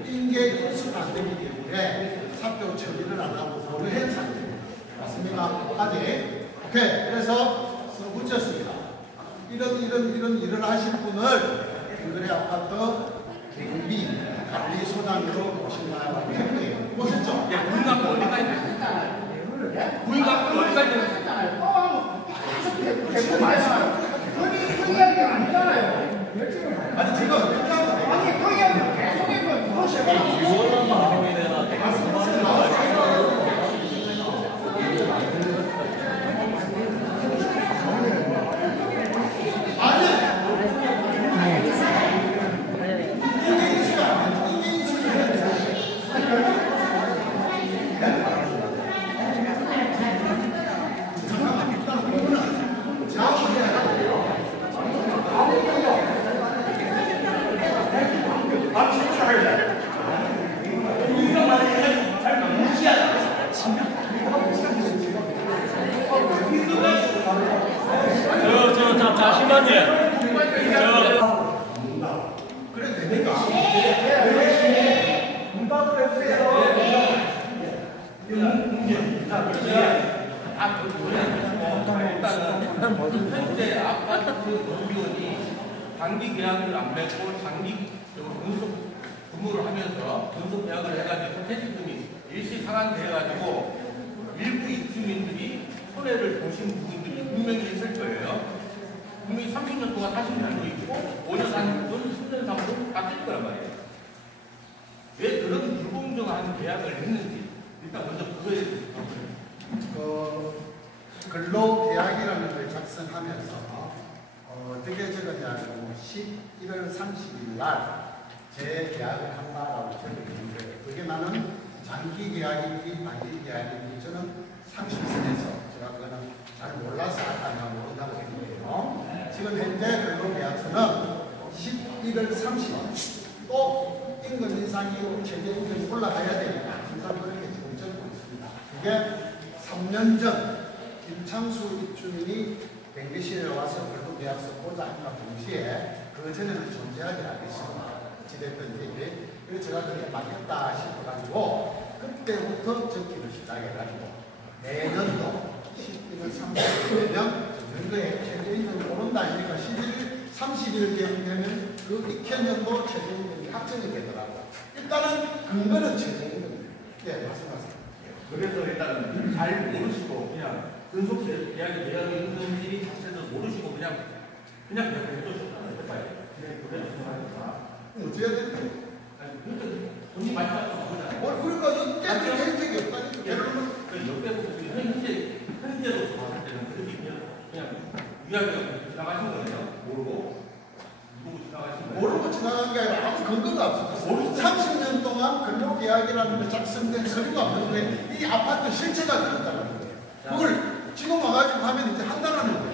인계 인수가 안 되기 때문에 사표 처리를 안 하고 보류한 상태입니다. 맞습니까? 아직? 오케이. 그래서 붙였습니다. 이런 일을 하실 분을 그래 아파트 경비 관리소장으로 모신다고 했고요. 모셨죠? 예, 부인갖고 어디까지 됐어요? 부인갖고 어디까지 됐어요? 대표 말씀. 그 이야기가 아니잖아요. 아니 지금 아니 그 이야기를 계속해서 무엇이야? 그래 됩니까? 일단은 현재 아파트 경비원이 단기 계약을 안 맺고 장기 근속 근무를 하면서 근속 계약을 해가지고 퇴직금이 일시 상환돼가지고 일부 입주민들이 손해를 보신 부분들이 분명히 있을 거예요. 분명히 30년 동안 사신 분도 있고 5년 사신 분, 10년 사신 분 다 뜰 거란 말이에요. 왜 그런 불공정한 계약을 했는지 일단 먼저 그거에 대해서 근로계약이라는 걸 작성하면서 어떻게 적었냐면 11월 30일 날 재계약을 한다라고 적어있는 거예요. 그게 나는 장기계약인지 단기계약인지 저는 상식선에서 제가 그거는 잘 몰라서 아까 모른다고 했는데요. 지금 현재 근로계약서는 11월 30일 또 임금 인상이 최저임금이 올라가야 되니까 항상 그렇게 지금 적고 있습니다. 그게 3년 전 김창수 입주민이 백미실에 와서 근로계약서 보자함과 동시에 그 전에는 존재하지 않겠습니다. 어찌됐든지 그래서 제가 그렇게 맞겠다 싶어가지고 그때부터 적기를 시작해가지고 내년도 11월 30일 되면 정도에 최저임금이 오른다 하니까 11일 30일 되면 그 익현년도 최저임금이 확정이 되더라고요. 일단은 근거는 최저임금입니다. 예, 말씀하세요. 그래서 일단은 잘 모르시고 그냥 근속 계약이 되어 있는지 자체도 모르시고 그냥 해두셨다. 어찌해야 됩니까? 돈이 많이 나서 그러니까 이때는 혜택이 없다니까. 결론은 옆에 보면 현재로서 봤을 때는 그렇게 그냥 위아래가 지나가신 거예요. 모르고 지나가신 거예요. 모르고 지나간 게 아니라 아무 근거가 없었어요. 30년 동안 근로계약이라는 기관으로 작성된 서류가 없는데 이 아파트 실체가 그렇다는 거예요. 그걸 지금 와가지고 하면 이제 한다라는 거예요.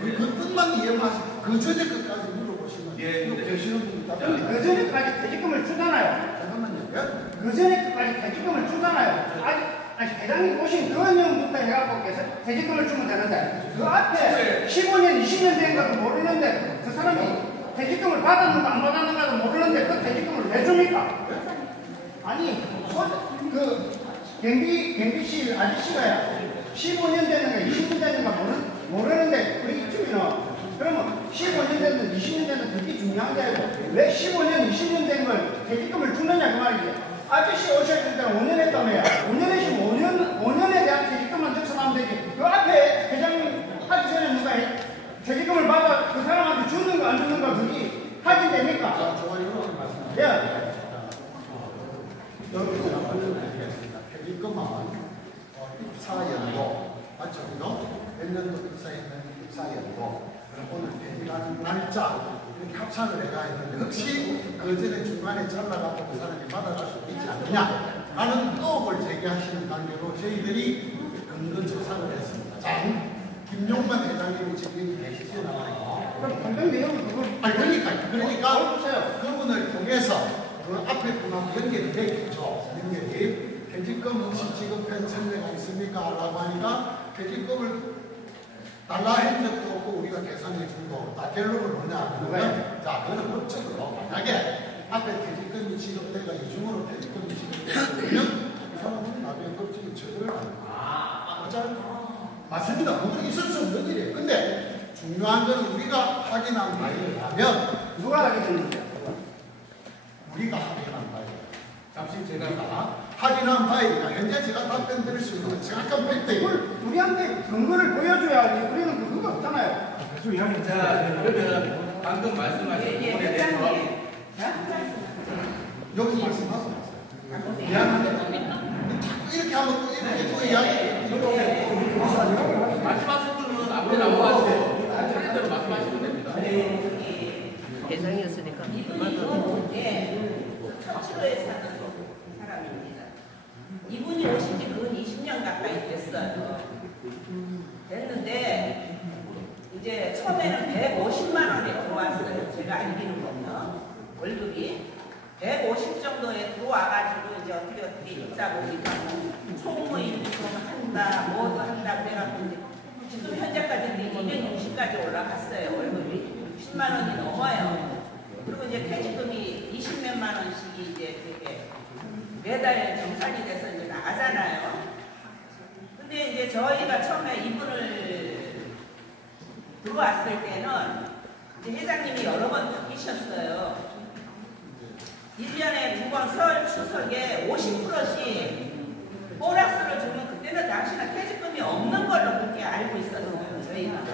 그 뜻만 이해하시고 그 전에 끝까지 물어보시면 계시는 분이 다 그 전에까지 퇴직금을 주잖아요. 잠깐만요. 그 전에까지 퇴직금을 주잖아요. 아직 대장님 오신 그 년부터 해갖고 계속 퇴직금을 주면 되는데 그 앞에 15년, 20년 된 것도 모르는데 그 사람이 퇴직금을 받았는가 안 받았는가도 모르는데 그 퇴직금을 왜 줍니까? 아니, 그 경비실 아저씨가요 15년 되는가 20년 되는가 모르는데 우리 주민은 그러면 15년 되는 20년 되는 그게 중요한 게 아니고 왜 15년 20년 된 걸 퇴직금을 주느냐 그 말이지. 아저씨 오셔야 될 때는 5년 했다며요. 5년 했으면 5년에 대한 퇴직금만 적어놓으면 되지. 그 앞에 회장님 하기 전에 누가 퇴직금을 받아 그 사람한테 주는 거 안 주는 거 그게 확인됩니까? 예. 퇴직금은 입사연도 맞죠? 몇 년도 입사연도 오늘 퇴직하는 날짜 이렇게 합산을 해가 있는데 혹시 그 전에 중간에 잘라가고 그 사람이 받아갈 수 있지 않느냐 라는 의혹을 제기하시는 관계로 저희들이 근거 조사를 했습니다. 자, 김용만 회장님이 지금 계시잖아요. 그럼 관련 내용은 그걸 그러니까 그분을 통해서 그 앞에 분하고 연결이 되겠죠. 연결이 퇴직금 혹시 지급한 선례가 있습니까? 라고 하니까 퇴직금을 달라 한 적도 없고 우리가 계산해 준 거 없다. 결론은 뭐냐? 그러면 자, 그거는 법적으로 만약에 앞에 퇴직금이 지급돼가 이중으로 퇴직금이 지급되면 이 사람은 나중에 법적인 처벌을 하는 맞습니다. 그건 있을 수 없는 일이에요. 근데 중요한 건 우리가 확인한 바에 하면 누가 하게 되는데? 우리가 확인한 바에 잠시 제가 확인한 바이니까 현재 제가 답변 드릴 수 있는 정확한 팩트예요. 우리한테 근거를 보여줘야지. 우리는 그거 없잖아요. 자, 그러면 방금 말씀하신 부분에 대해서 여기 말씀하세요. 미안한데 자꾸 이렇게 하면 또 이렇게 또 이야기 말씀하신 분은 앞에 나와가지고 차례대로 말씀하시면 됩니다. 대상이었으니까. 천치로에 사는 사람입니다. 이분이 오신 지 그건 20년 가까이 됐어요. 됐는데 이제 처음에는 150만 원이 들어왔어요. 제가 알기로는요. 월급이 150 정도에 들어와가지고 이제 어떻게 있다 보니까 총무임도 한다, 뭐도 한다 그래갖고 이제 지금 현재까지는 260까지 올라갔어요. 월급이 10만 원이 넘어요. 그리고 이제 퇴직금이 20몇만 원씩이 이제 되게 매달 정산이 돼서 이제 나가잖아요. 근데 이제 저희가 처음에 이분을 들어왔을 때는 이제 회장님이 여러 번 바뀌셨어요. 1년에 2번 설 추석에 50%씩 보너스를 주면 그때는 당시는 퇴직금이 없는 걸로 그렇게 알고 있었어요. 저희가.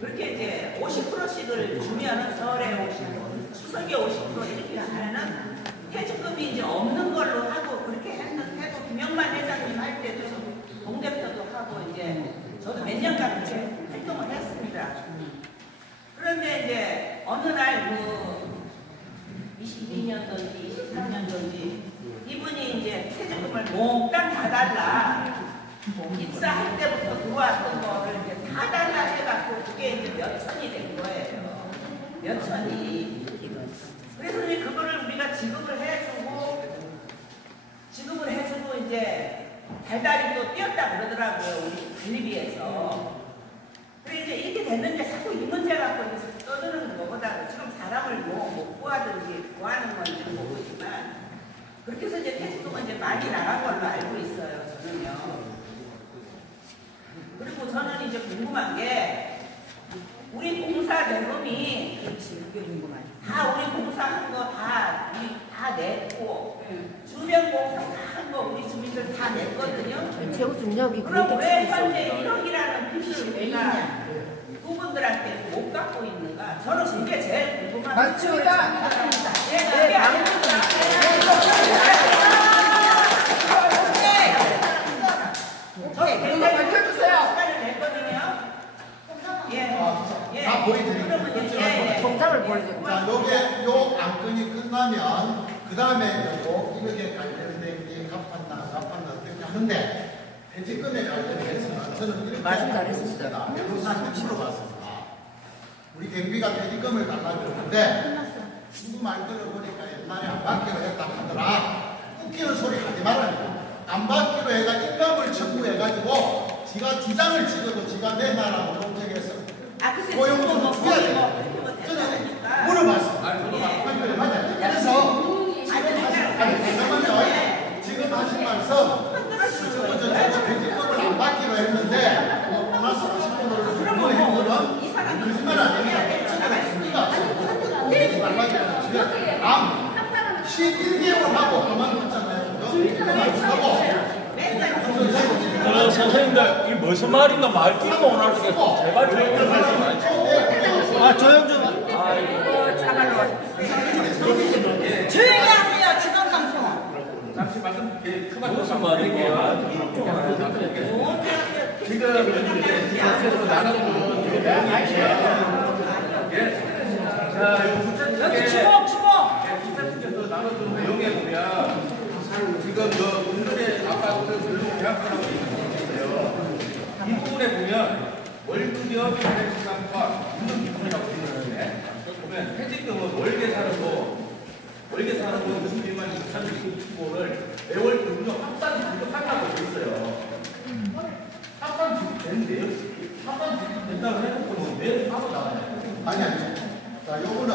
그렇게 이제 50%씩을 주면은 설에 50%, 추석에 50% 이렇게 하면은 퇴직금이 이제 없는 걸로 하고 그렇게 해도 김영만 회장님 할 때도 동대표도 하고 이제 저도 몇 년간 그렇게 활동을 했습니다. 그런데 이제 어느 날 22년도인지 23년도인지 이분이 이제 퇴직금을 몽땅 다 달라. 입사할 때부터 들어왔던 거를 이제 다 달라 해갖고 그게 이제 몇 천이 된 거예요. 몇 천이. 그래서 이제 그거를 우리가 지급을 해주고 이제 달달이 또 뛰었다 그러더라고요. 우리 관리비에서. 그래 이제 이렇게 됐는데 자꾸 이 문제 갖고 이제 떠드는 거보다 지금 사람을 못 구하든지 구하는 건지 모르지만 그렇게 해서 이제 퇴직금은 이제 많이 나간 걸로 알고 있어요. 저는요. 그리고 저는 이제 궁금한 게 우리 공사 대금이 다 우리 공사한 거 다 냈고 주변 공사 다 한 거 우리 주민들 다 냈거든요. 최고 중력이 그럼 왜 현재 1억이라는 빚을 우리가 그분들한테 못 갖고 있는가? 저는 그게 제일 궁금합니다. 맞습니다. 그게 아닙니다. 저희 굉장히 밝혀주세요. 시간을 냈거든요. 다 보여드릴게요. 통장을 보여줘요. 자, 요게 요 안건이 끝나면 그 다음에 또 이거에 관련된 게 갚았나 어떻게 하는데 퇴직금에 관련해서는 저는 이렇게 말씀 잘했습니다. 변호사한테 물어봤습니다. 우리 경비가 퇴직금을 달라고 그러는데 누구 말 들어보니까 옛날에 안 받기로 했다 하더라. 웃기는 소리 하지 말아요. 안 받기로 해가 인감을 청구해가지고 지가 주장을 찍어도 지가 내놔라고 농정해서 고용주도 줘야 돼요. 저는 물어봤습니다. 맞아요. 그래서 잠깐만요. 지금 하신 말씀 저 퇴직금을 안 받기로 했는데 보너스 50%를 주고 했는 거는 거짓말 아닙니다. 우리가 공개지 말라고 지금 암 11개월 하고 그만뒀잖아요. 선생님들 이 무슨 말인가 말귀가 못 알아듣겠어. 제발 조용 좀 하지 마시고. 아 조용 좀. 조용히 하세요. 지금 방송. 잠시 말씀 무슨 말이야? 지금 이제 지자체로 나눠주는 주차측에서 나눠주는 내용에 보면 지금 오늘의 아까 대학교라고 있어요. 이 부분에 보면 월급이요, 시간과 임금 기준이라고 되어 있는데 보면 퇴직금은 월 계산으로 22만 2,695를 매월 금융 합산 지급한다고 되어 있어요. 합산 지급되는데요? 합산 지급된다고 해놓고는 왜 따로 나와요? 아니. 자, 요거는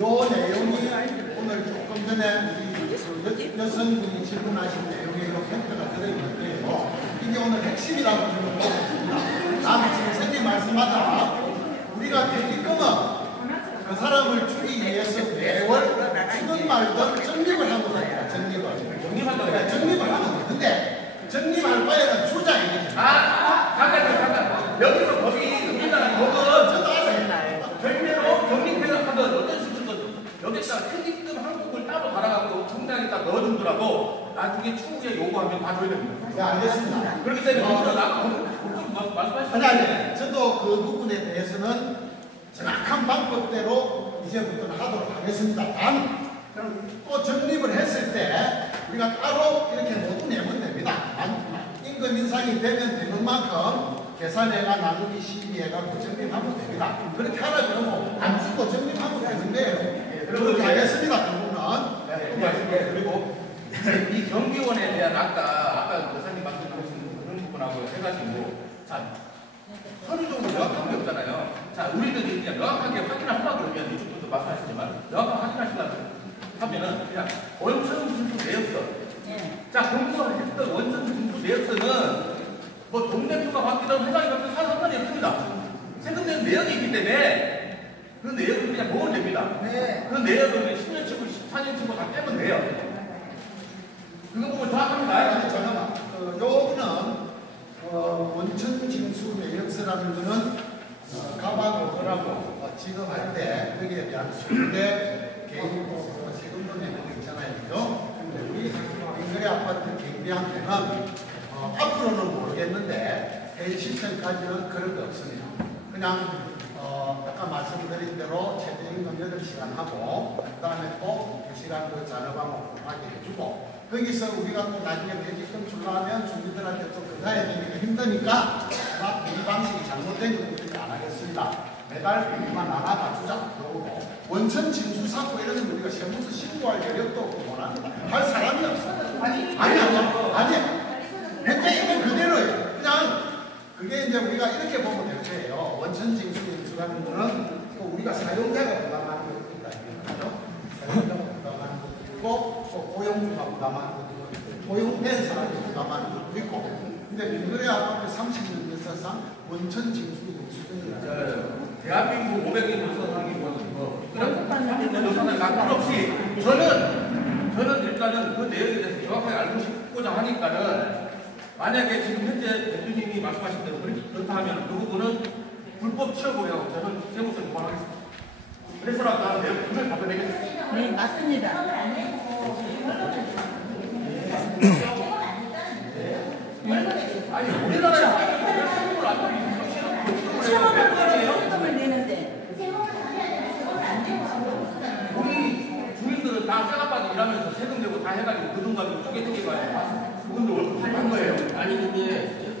요 내용이 오늘 조금 전에 우리 여성분이 질문하신 내용에 이렇게 팩트가 들어있는데요. 이게 오늘 핵심이라고 저는 보고 다음 선생님 말씀하자 우리가 퇴직금은 그 사람을 주기 위해서 매월 주든 말든 적립을 하면 됩니다. 적립을 하면 되는데 적립할 바에는 주자 얘기죠. 잠깐. 여기서 법이 우리나라 법은 저도 알아요. 별개로 적립회를 하든 어떤 식으로든 여기다가 퇴직금 항목을 따로 달아갖고 통장에다 넣어주더라도 나중에 추후에 요구하면 다 줘야 됩니다. 네, 알겠습니다. 그렇기 때문에 오늘 말씀하시죠. 아니. 저도 그 부분에 대해서는 정확한 방법대로 이제부터는 하도록 하겠습니다. 단, 또 적립을 했을 때 우리가 따로 이렇게 모두 내면 됩니다. 임금 인상이 되는 만큼 계산해가 나누기 12해가 적립하면 됩니다. 그렇게 하라 그러면 안 쓰고 적립하면 되는 거예요. 그렇게 하겠습니다. 그 부분은. 그리고 이 경비원에 대한 아까 교사님 말씀하신 그런 부분하고 해가지고 서류적으로 명확한 게 없잖아요. 자, 우리들이 그냥 명확하게 확인하려고 그러면 이쪽도 말씀하시지만 명확하게 확인하시려고 하면은 그냥 원천 징수 내역서. 자, 공부를 했던 원천 징수 내역서는 뭐 동대표가 바뀌든 회장이 바뀌든 상관이 없습니다. 세금되는 내역이 있기 때문에 그 내역을 그냥 모으면 됩니다. 그 내역을 10년 치고 14년 치고 다 빼면 돼요. 그거 보면 정확합니다. 아니, 잠깐만. 요거는 원천 징수 내역서라는 거는 가방을 하라고 지급할 때 거기에 대한 수대 개인 세금도 내는 거 있잖아요. 그죠? 근데 우리 인거래 아파트 경비한테는 앞으로는 모르겠는데 해일 실천까지는 그런 게 없습니다. 그냥 아까 말씀드린 대로 최저임금 8시간 하고 그 다음에 또 2시간 그 잔업항목 하게 해주고 거기서 우리가 또 나중에 퇴직금 주려면 주민들한테 또 그다야 되니까 힘드니까 이 방식이 잘못된 거 우리는 안 하겠습니다. 매달 우리만 나눠가 주자. 그러고 원천 징수 사고 이런 거 우리가 세무서 신고할 여력도 없고 원합니다. 할 사람이 없어요. 아니. 현재 있는 그대로예요. 그냥 그게 이제 우리가 이렇게 보면 될 거예요. 원천 징수 인수라는 거는 또 우리가 사용자가 부담하는 것도 있다. 사용자가 부담하는 것도 있고 또 고용주가 부담하는 것도 있고 고용된 사람이 부담하는 것도 있고 근데 민거래 아파트 30년 역사상 원천 징수 인수는 대한민국 500인 노선상이 뭐 그런 30년 노선을 상관없이 저는 일단은 그 내용에 대해서 정확하게 알고 싶고자 하니까는 만약에 지금 현재 대표님이 말씀하신 대로 그렇다 하면 그 부분은 불법 취업으로 저는 세무서 고발하겠습니다. 그래서라도 하는 내용 분명히 답변하겠습니다. 네, 맞습니다. 아니 우리나라에 세금을 안 내고 세금을 내는데 우리 해가지고 그 돈 가지고 쪼개쪼개 가요. 그분들 월급 팔는 거예요. 아니 근데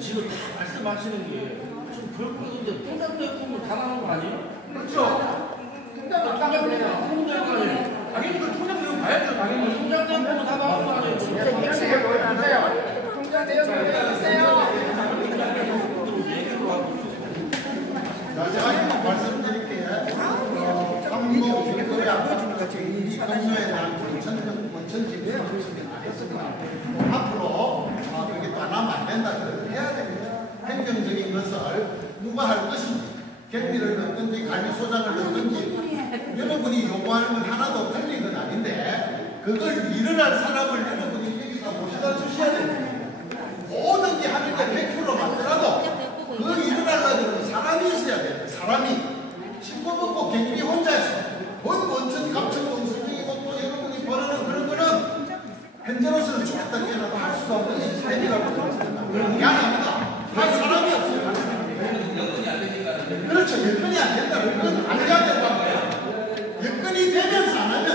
지금 다 말씀하시는 게 지금 별거인데 통장대금을 다 나간 거 아니에요? 그렇죠. 통장대금을 다 나간 거 아니에요? 당연히 그 통장대금 봐야죠. 당연히. 통장대금을 다 나간 거 아니에요? 통장 내역 보여주세요. 자, 제가 이거 말씀드릴게요. 항모 근거리 아파트 이 건조에 대한 원천 집행 안 했으면 앞으로 그게 또 안 하면 안 된다. 그렇게 해야 됩니다. 행정적인 것을 누가 할 것인지 경비를 넣든지 관리소장을 넣든지 여러분이 요구하는 건 하나도 틀린 건 아닌데 그걸 일어날 사람을 여러분이 여기서 모셔다 주셔야 됩니다. 뭐든지 하는데 100% 맞더라도 그 일어나려면 사람이 있어야 돼요. 사람이 시끄럽고 경비 혼자서 원천 감청 수준이고 또 여러분이 벌어는 그런 거는 현재로서는 죽었다 깨어나도 할 수가 없는 시스템이라고 미안합니다. 할 사람이 없어요. 그렇죠. 여건이 안 된다는 건 안 해야 된다는 거예요. 여건이 되면서 안 하면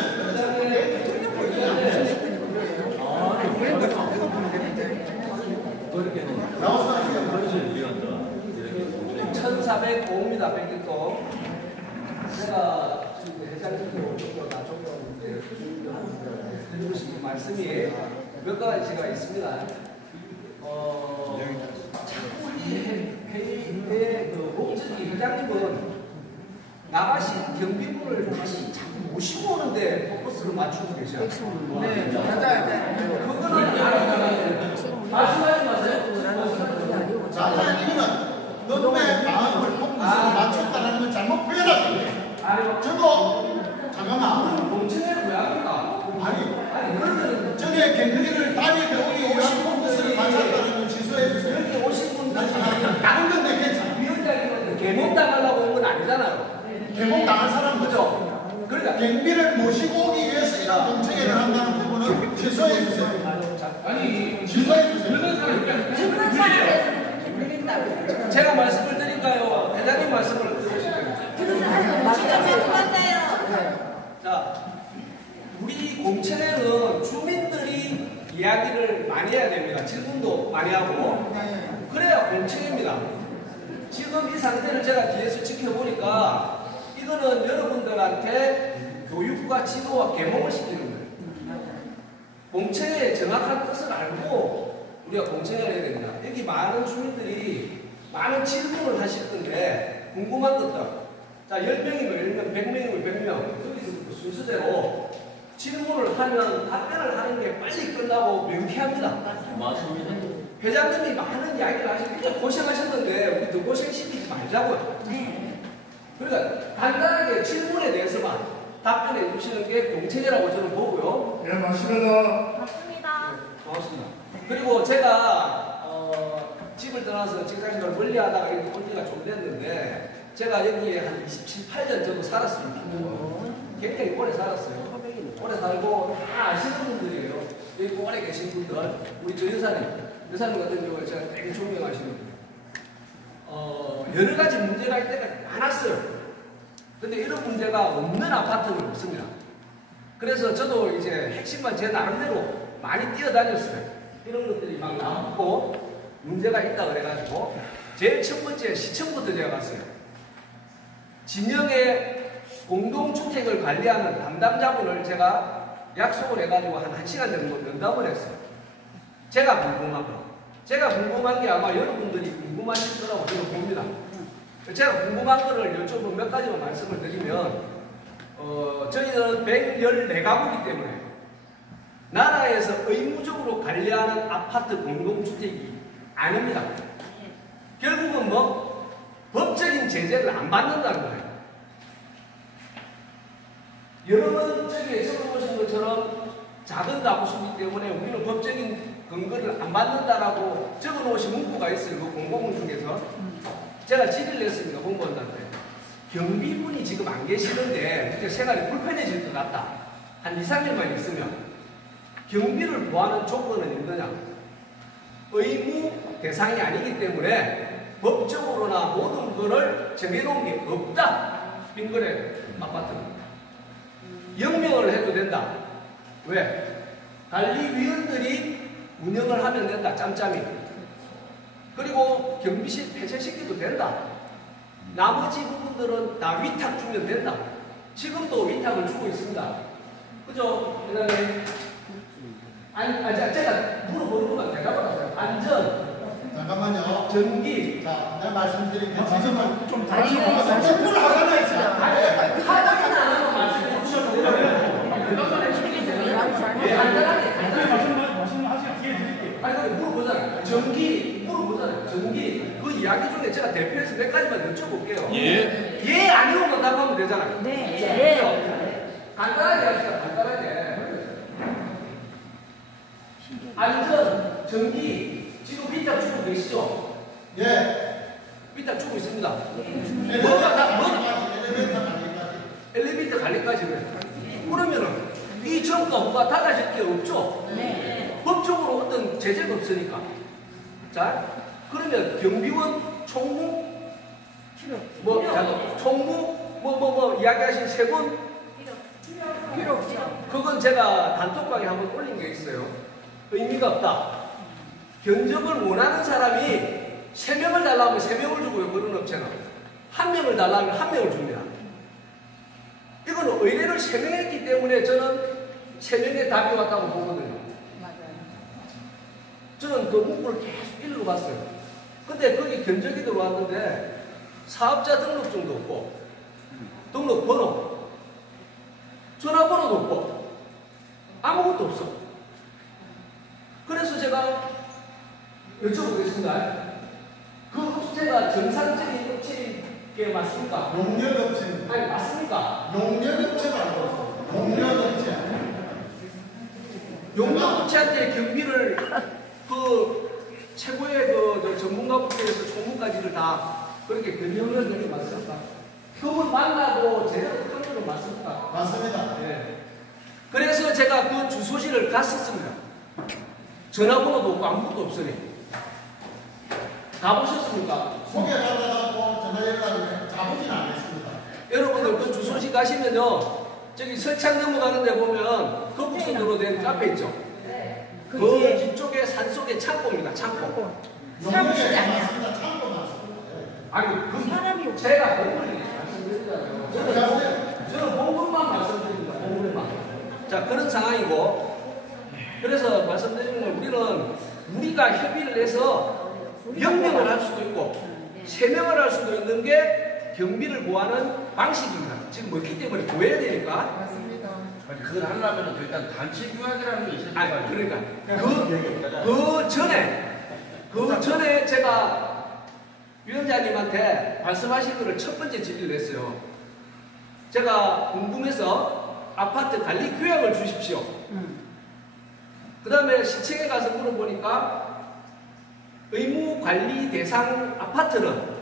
나와서 하세요. 1,405입니다. 백길동. 제가 지금 회장님도 오셨고 나쪽도 해주신 말씀이 몇 가지가 있습니다. 자꾸 이 회의의 그 목적이 회장님은 나가신 경비부를 다시 자꾸 모시고 오는데 포커스를 맞추고 계셔요. 네, 맞아요. 그거는 말씀하지 마세요. 자, 이거는 너의 마음을 포커스로 맞췄다는 건 잘못 표현하셨네. 저도 잠깐만. 공천회를 왜 합니까? 아니 저게 경기를 단위 배우기 위한 포커스를 맞췄다는 건 취소해 주세요. 여기 오신 분들 다른 건데 괜찮아. 위원장님은 개몽 당하려고 온 건 아니잖아요. 개몽 당할 사람 그죠? 그러니까 경비를 모시고 오기 위해서 이런 공청회를 한다는 부분은 취소해 주세요. 아니, 취소해 주세요. 그런 사람 입장에서 듣는 사람에서는 그렇게 들린다고. 제가 말씀을 드릴까요? 회장님 말씀을 들으실까요? 듣는 사람은 진짜 말씀하세요. 자, 우리 공청회는 주민들이 이야기를 많이 해야 됩니다. 질문도 많이 하고 그래야 공청회입니다. 지금 이 상태를 제가 뒤에서 지켜보니까 이거는 여러분들한테 교육과 지도와 계몽을 시키는 거예요. 공청회의 정확한 뜻을 알고 우리가 공청회를 해야 됩니다. 여기 많은 주민들이 많은 질문을 하실 건데 궁금한 것들. 자, 10명이면 10명, 100명이면 100명. 여기서부터 순서대로 질문을 하면 답변을 하는 게 빨리 끝나고 명쾌합니다. 맞습니다. 회장님이 많은 이야기를 하시고 굉장히 고생하셨는데 우리 더 고생시키지 말자고요. 그러니까 간단하게 질문에 대해서만 답변해 주시는 게 공청회라고 저는 보고요. 네, 맞습니다. 맞습니다. 고맙습니다. 그리고 제가 집을 떠나서 직장생활을 멀리 하다가 이렇게 온 지가 좀 됐는데 제가 여기에 한 27, 8년 정도 살았습니다. 굉장히 오래 살았어요. 오래 살고 다 아시는 분들이에요. 여기 오래 계신 분들, 우리 저 여사님 같은 경우에 제가 되게 존경하시는 분. 여러 가지 문제가 있을 때가 많았어요. 근데 이런 문제가 없는 아파트는 없습니다. 그래서 저도 이제 핵심만 제 나름대로 많이 뛰어다녔어요. 이런 것들이 막 나왔고 문제가 있다 그래가지고 제일 첫 번째 시청부터 제가 갔어요. 진영의 공동주택을 관리하는 담당자분을 제가 약속을 해가지고 한 1시간 정도 면담을 했어요. 제가 궁금한 게 아마 여러분들이 궁금하실 거라고 저는 봅니다. 제가 궁금한 거를 여쭤보면 몇 가지만 말씀을 드리면 저희는 114가구이기 때문에 나라에서 의무적으로 관리하는 아파트 공동주택이 아닙니다. 결국은 뭐 법적인 제재를 안 받는다는 거예요. 여러분 저기 적어보신 것처럼 작은 가구수이기 때문에 우리는 법적인 근거를 안 받는다라고 적어놓으신 문구가 있어요. 그 공고문 중에서 제가 질의를 했습니다. 공무원한테 경비분이 지금 안 계시는데 이렇게 생활이 불편해질 것 같다. 한 2, 3일만 있으면 경비를 구하는 조건은 있느냐? 의무 대상이 아니기 때문에 법적으로나 모든 것을 정해놓은 게 없다. 빈거래 아파트는. 영명을 해도 된다. 왜? 관리위원들이 운영을 하면 된다. 짬짬이. 그리고 경비실 폐쇄시켜도 된다. 나머지 부분들은 다 위탁 주면 된다. 지금도 위탁을 주고 있습니다. 그죠? 그다음에 제가 물어보는 것만 대답을 하세요. 안전. 잠깐만요. 전기. 자, 내가 말씀드린 게 지금은 좀 아니, 다시 이거 공부를 하잖아요. 하다는 안 하고 말씀해 주셔도 돼요. 그것만 해주시면 돼요. 간단하게 말씀하시면 기회 드릴게요. 아니 근데 물어보잖아요. 전기 물어보잖아요. 전기 그 이야기 중에 제가 대표해서 몇 가지만 여쭤볼게요. 예 아니오만 답하면 되잖아요. 네. 간단하게 합시다. 간단하게. 안전, 전기 지금 위탁 주고 계시죠? 예. 위탁 주고 있습니다. 엘리베이터 관리까지. 엘리베이터 관리까지 그래요. 그러면은 이 전과 후가 달라질 게 없죠? 네. 법적으로 어떤 제재가 없으니까. 자, 그러면 경비원, 총무, 총무, 이야기하신 세 분? 필요 없죠. 그건 제가 단톡방에 한번 올린 게 있어요. 의미가 없다. 견적을 원하는 사람이 3명을 달라면 3명을 주고요. 그런 업체는. 1명을 달라면 1명을 줍니다. 이거는 의뢰를 3명 했기 때문에 저는 3명의 답이 왔다고 보거든요. 저는 그 문구를 계속 읽어봤어요. 근데 거기 견적이 들어왔는데 사업자 등록증도 없고 등록번호, 전화번호도 없고 아무것도 없어. 그래서 제가 여쭤보겠습니다. 그 업체가 정상적인 업체인 게 맞습니까? 용역업체. 아니 맞습니까? 용역업체가 아니고 용역업체. 용역업체한테 경비를 그 최고의 그 전문가부터해서 총무까지를 다 그렇게 변경을 되는 게 맞습니까? 그분 만나고 제대로 한 거는 맞습니까? 맞습니다. 네. 그래서 제가 그 주소지를 갔었습니다. 전화번호도 없고 아무것도 없으니. 가보셨습니까? 소개받아갖고 전화 연락을 자보진 않았습니다. 여러분들 그 주소지 가시면요. 저기 설창 넘어가는 데 보면 거북선으로 된 카페 있죠? 그 뒤쪽에 산속에 창고입니다. 창고. 사무실이 아니야. 맞습니다. 창고 맞습니다. 아니 그 사람이 제가 본분을 말씀드리잖아요. 저는 본분만 말씀드립니다. 본분만. 자 그런 상황이고 그래서 말씀드리는 건 우리가 협의를 해서 0명을 할 수도 있고 3명을 할 수도 있는 게 경비를 보호하는 방식입니다. 지금 뭐기 때문에 보여야 되니까. 맞습니다. 그걸 하려면 일단 단체 규약이라는 게 있어야 돼요. 아니 그러니까 그 전에 제가 위원장님한테 말씀하신 거를 첫 번째 질의를 했어요. 제가 궁금해서 아파트 관리 규약을 주십시오. 그 다음에 시청에 가서 물어보니까 의무 관리 대상 아파트는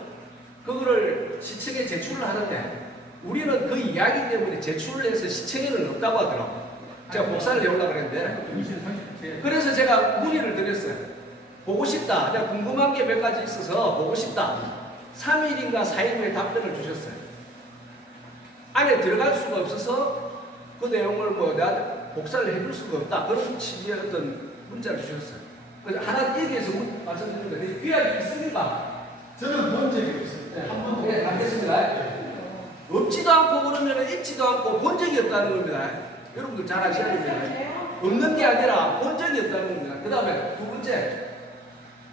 그거를 시청에 제출을 하는데 우리는 그 이야기 때문에 제출을 해서 시청에는 없다고 하더라고요. 제가 복사를 해오려고 그랬는데 그래서 제가 문의를 드렸어요. 보고 싶다. 내가 궁금한 게 몇 가지 있어서 보고 싶다. 3일인가 4일 후에 답변을 주셨어요. 안에 들어갈 수가 없어서 그 내용을 뭐 내가 복사를 해줄 수가 없다. 그런 취지의 어떤 문자를 주셨어요. 그래서 하나 얘기해서 말씀드리는데 규약이 있습니까? 저는 본 적이 없습니다. 네, 한번 네, 가겠습니다. 없지도 않고 그러면 있지도 않고 본 적이 없다는 겁니다. 여러분들 잘 아셔야 됩니다. 없는 게 아니라 본 적이 없다는 겁니다. 그 다음에 두 번째,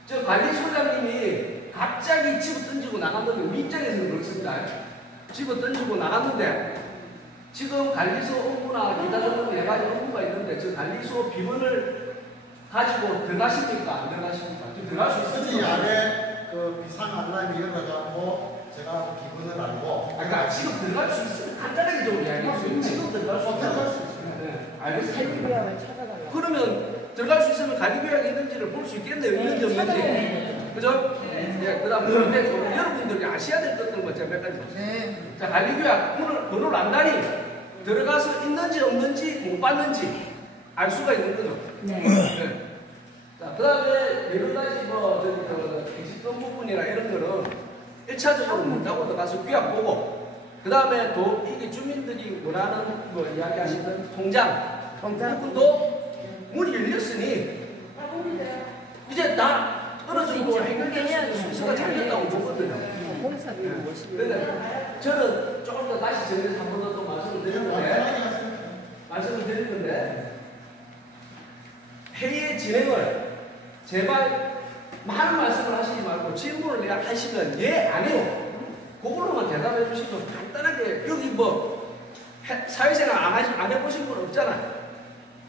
저 관리소장님이 갑자기 집어 던지고 나갔는데 우리 입장에서는 그렇습니다. 집어 던지고 나갔는데 지금 관리소 업무나 기타 등네 가지 업무가 있는데 저 관리소 비번을 가지고 들어가십니까? 안 들어가십니까? 지금 들어갈 수 굳이 있습니까? 안에 그 비상 알람이 열어가고 제가 기분을 알고. 그러니까 지금 들어갈 수 있으면 간단하게 좀 이야기해주세요. 지금 들어갈 수 들어갈 수 있어요. 네, 알겠습니다. 규약을 찾아달라고. 그러면 들어갈 수 있으면 관리규약이 있는지를 볼 수 있겠네요. 있는지 없는지. 그죠? 네. 그 다음 그런데 여러분들이 아셔야 될 것들만 제가 몇 가지 봤습니다. 네. 자, 관리규약 오늘 번호를 안다니 들어가서 있는지 없는지 못 봤는지 알 수가 있는 거죠. 네. 네. 자, 그 다음에 여러 가지 exit 부분이나 이런 거는 1차적으로 문하고 들어가서 규약 보고 그 다음에 또 이게 주민들이 원하는 뭐 이야기하시는 통장 그분도 문이 열렸으니 이제 다 어느 정도 해결될 순서가 잘됐다고 보거든요. 그러니까 저는 조금 더 다시 정리해서 한 번 더 말씀을 드릴 건데 회의 진행을 제발 많은 말씀을 하시지 말고 질문을 내가 하시면 예, 아니요 그걸로만 대답해 주시면 간단하게 여기 뭐 사회생활 안 해보신 분 없잖아요.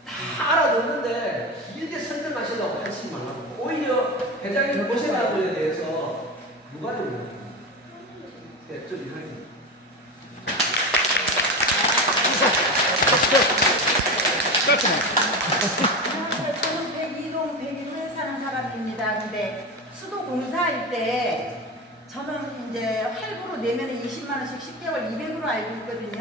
다 알아듣는데 길게 설명하시려고 하시지 말라고. 오히려 회장님 보시는 거에 대해서 누가 되는 네, 좀 이상해요. 저는 102동 101호에 사는 사람입니다. 근데 수도 공사할 때 저는 이제 할부로 내면 20만 원씩 10개월 200으로 알고 있거든요.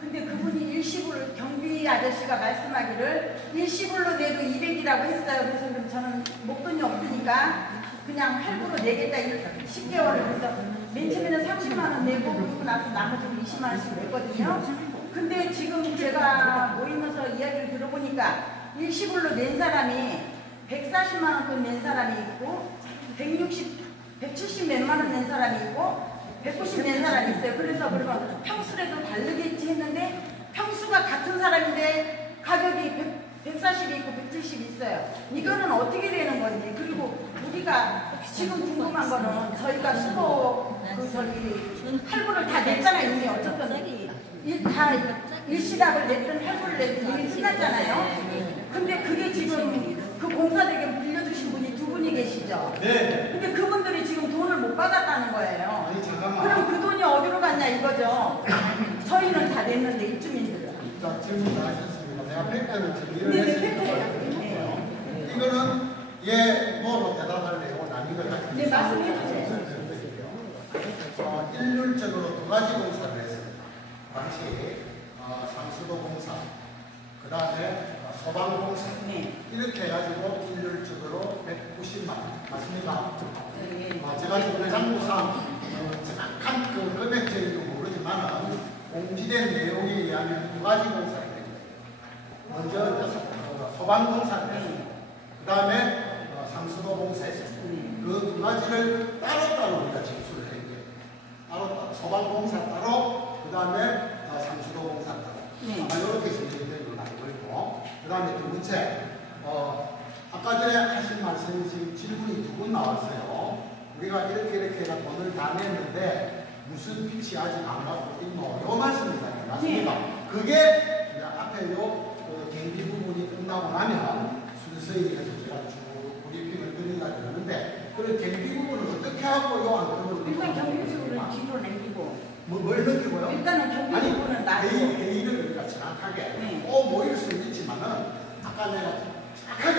근데 그분이 일시불 경비 아저씨가 말씀하기를 일시불로 내도 200이라고 했어요. 그래서 그럼 저는 목돈이 없으니까 그냥 할부로 내겠다 10개월을. 그래서 맨 처음에는 30만 원 내고 그러고 나서 나머지는 20만 원씩 냈거든요. 근데 지금 제가 모이면서 이야기를 들어보니까 일시불로 낸 사람이 140만 원 돈 낸 사람이 있고 170 몇만 원 낸 사람이 있고 190 낸 사람이 있어요. 그래서 그러면 평수라도 다르겠지 했는데 평수가 같은 사람인데 가격이 140이 있고 170이 있어요. 이거는 어떻게 되는 건지. 그리고 우리가 지금 궁금한 거는 저희가 수도 할부를 다 냈잖아요. 이미 어쨌든 다 일시납을 냈든 할부를 냈든 이미 끝났잖아요. 근데 그게 지금 그 공사대금 빌려주신 분이 두 분이 계시죠? 네. 근데 그분들이 지금 돈을 못 받았다는 거예요. 아니 잠깐만. 그럼 그 돈이 어디로 갔냐 이거죠? 저희는 다 냈는데 입주민들은. 자, 질문 다 하셨습니다. 내가 팩트를 정리를 네, 했습니다. 팩트예요. 이거는 예, 뭐로 대답할래요? 아닌 것 같아요. 네, 말씀해 주세요. 일률적으로 두 가지 공사를 했습니다. 당시 상수도 공사, 그 다음에 소방 공사 이렇게 해가지고 일률적으로 190만 원 맞습니다. 제가 지금 장부상 정확한 그 금액적인 건 모르지만 공지된 내용에 의하면 두 가지 공사를 했습니다. 먼저 소방 공사를 했습니다. 그 다음에 상수도 공사했습니다. 그 두 가지를 따로따로 우리가 징수를 했고요. 따로 소방 공사 따로, 그 다음에 상수도 공사 따로. 이렇게 진행된 걸로 알고 있고, 그 다음에 두 번째, 아까 전에 하신 말씀이 지금 질문이 두 분 나왔어요. 우리가 이렇게 해서 돈을 다 냈는데 무슨 빚이 아직 안 갚고 있노? 요 말씀이잖아요. 맞습니까? 그게 앞에 요 경비 부분이 끝나고 나면 순서에 해서 제가 쭉 브리핑을 드리려고 그러는데, 그 경비 부분을 어떻게 하고 요 안건을 일단 경비 부분을 뒤로 남기고. 뭘 넘기고요? 일단은 경비 부분은 놔두고. 회의를 우리가 정확하게 꼭 모일 수 있지만은 아까 내가 정확하게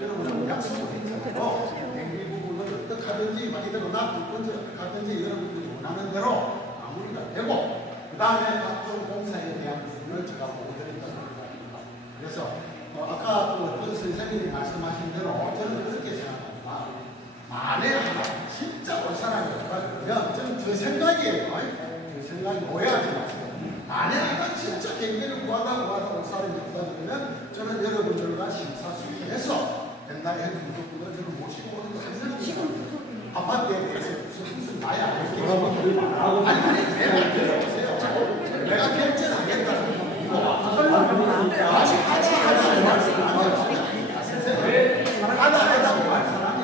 여러분하고 약속을 했잖아요. 경비 부분을 어떻게 하든지 이대로 놔둘 건지 어떻게 하든지 여러분들이 원하는 대로 마무리가 되고, 그 다음에 각종 공사에 대한 부분을 제가 보여드린다는 겁니다. 그래서 아까 어떤 선생님이 말씀하신 대로 저는 그렇게 생각합니다. 만에 하나 진짜 올 사람이 없다 그러면 저는 저 생각이에요. 그 생각이 오해하지 마세요. 만에 하나 진짜 경비를 구하다 올 사람이 없다 그러면 저는 여러분들과 심사숙고해서 옛날에 했던 분들을 모시고 오는 거 지금 아파트에 대해서 무슨 나이 알겠지? 아니 내가 들어보세요. 내가 결정하겠다는 거 같이 하자는 말씀 아니었어요. 하다고 말씀하는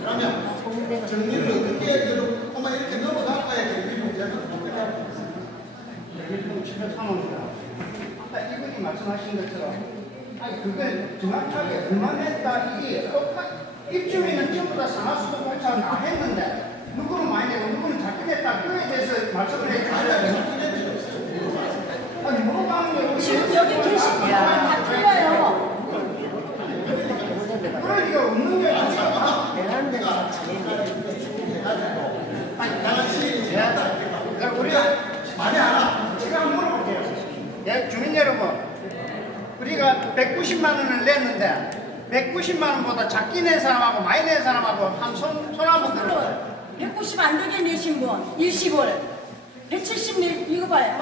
그러면 정리를 어떻게 여러분 엄마 이렇게 넘어갈 거야. 경비 문제는 어떻게 하고 있습니다. 아까 이분이 말씀하신 것처럼 그걸 정확하게 그만했다. 이게 입주민은 전부 다 상하수도 공사를 다 했는데 누구는 많이 내고 누구는 작게 냈다. 그거에 대해서 말씀을 해주셔야 아니 물어봐는 게 지금 여기 계신 분은 다 틀려요. 그럴 리가 없는 게 아니라 내가 해가지고 우리가 많이 알아. 제가 한번 물어볼게요. 네, 주민 여러분, 우리가 190만 원을 냈는데 190만 원보다 작게 낸 사람하고 많이 낸 사람하고 손 한번 들어봐요. 190 안 되게 내신 분 일시불 170 이거 봐요.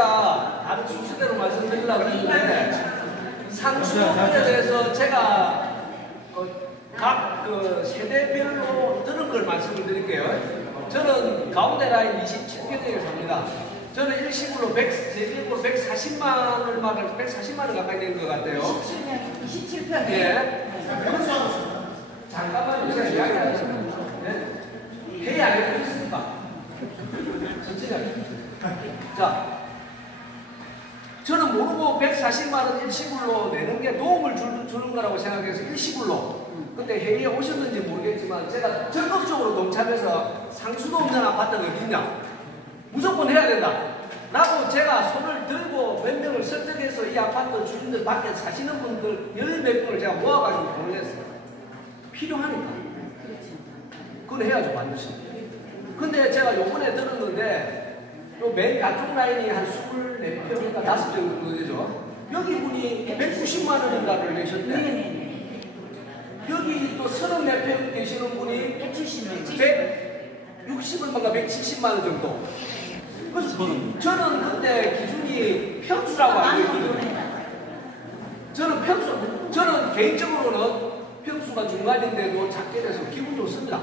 제가 다른 순서대로 말씀드리려고 했는데 상수도권에 대해서 제가 각 세대별로 들은 걸 말씀을 드릴게요. 저는 가운데 라인 27평에 삽니다. 저는 일시불로 140만 원 가까이 된 것 같아요. 27평. 예. 잠깐만요. 제가 이야기하겠습니다. 네? 회의 안 해도 있습니까? 천천히 하겠습니다. 자, 저는 모르고 140만 원 일시불로 내는 게 도움을 주는 거라고 생각해서 일시불로. 근데 회의에 오셨는지 모르겠지만 제가 적극적으로 동참해서 상수도 없는 아파트가 어딨냐? 무조건 해야 된다. 라고 제가 손을 들고 몇 명을 설득해서 이 아파트 주민들 밖에 사시는 분들 10몇 분을 제가 모아가지고 돈을 냈어요. 필요하니까. 그건 해야죠, 반드시. 근데 제가 요번에 들었는데 요 맨 가쪽 라인이 한 24평인가 5평 정도 되죠. 여기 분이 190만 원인가를 내셨대. 여기 또 34평 계시는 분이 160얼마가 170만 원 정도. 그래서 저는 그때 기준이 평수라고 알고 있거든요. 저는 개인적으로는 평수가 중간인데도 작게 돼서 기분 좋습니다.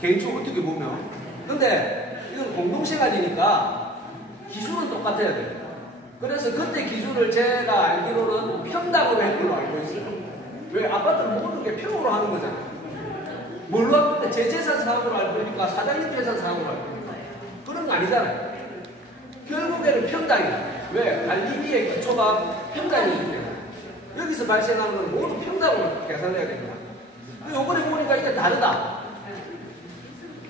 개인적으로 어떻게 보면. 근데 이건 공동생활이니까 기준은 똑같아야 돼요. 그래서 그때 기준을 제가 알기로는 평당으로 한 걸로 알고 있어요. 왜 아파트를 모든 게 평으로 하는 거잖아요. 뭘로 할 건데 제 재산 사업으로 할 거니까 사장님 재산 사업으로 할 거니까 그런 거 아니잖아요. 결국에는 평당이다. 왜? 관리비의 기초가 평당이기 때문에 여기서 발생하는 건 모두 평당으로 계산해야 됩니다. 요번에 보니까 이게 다르다.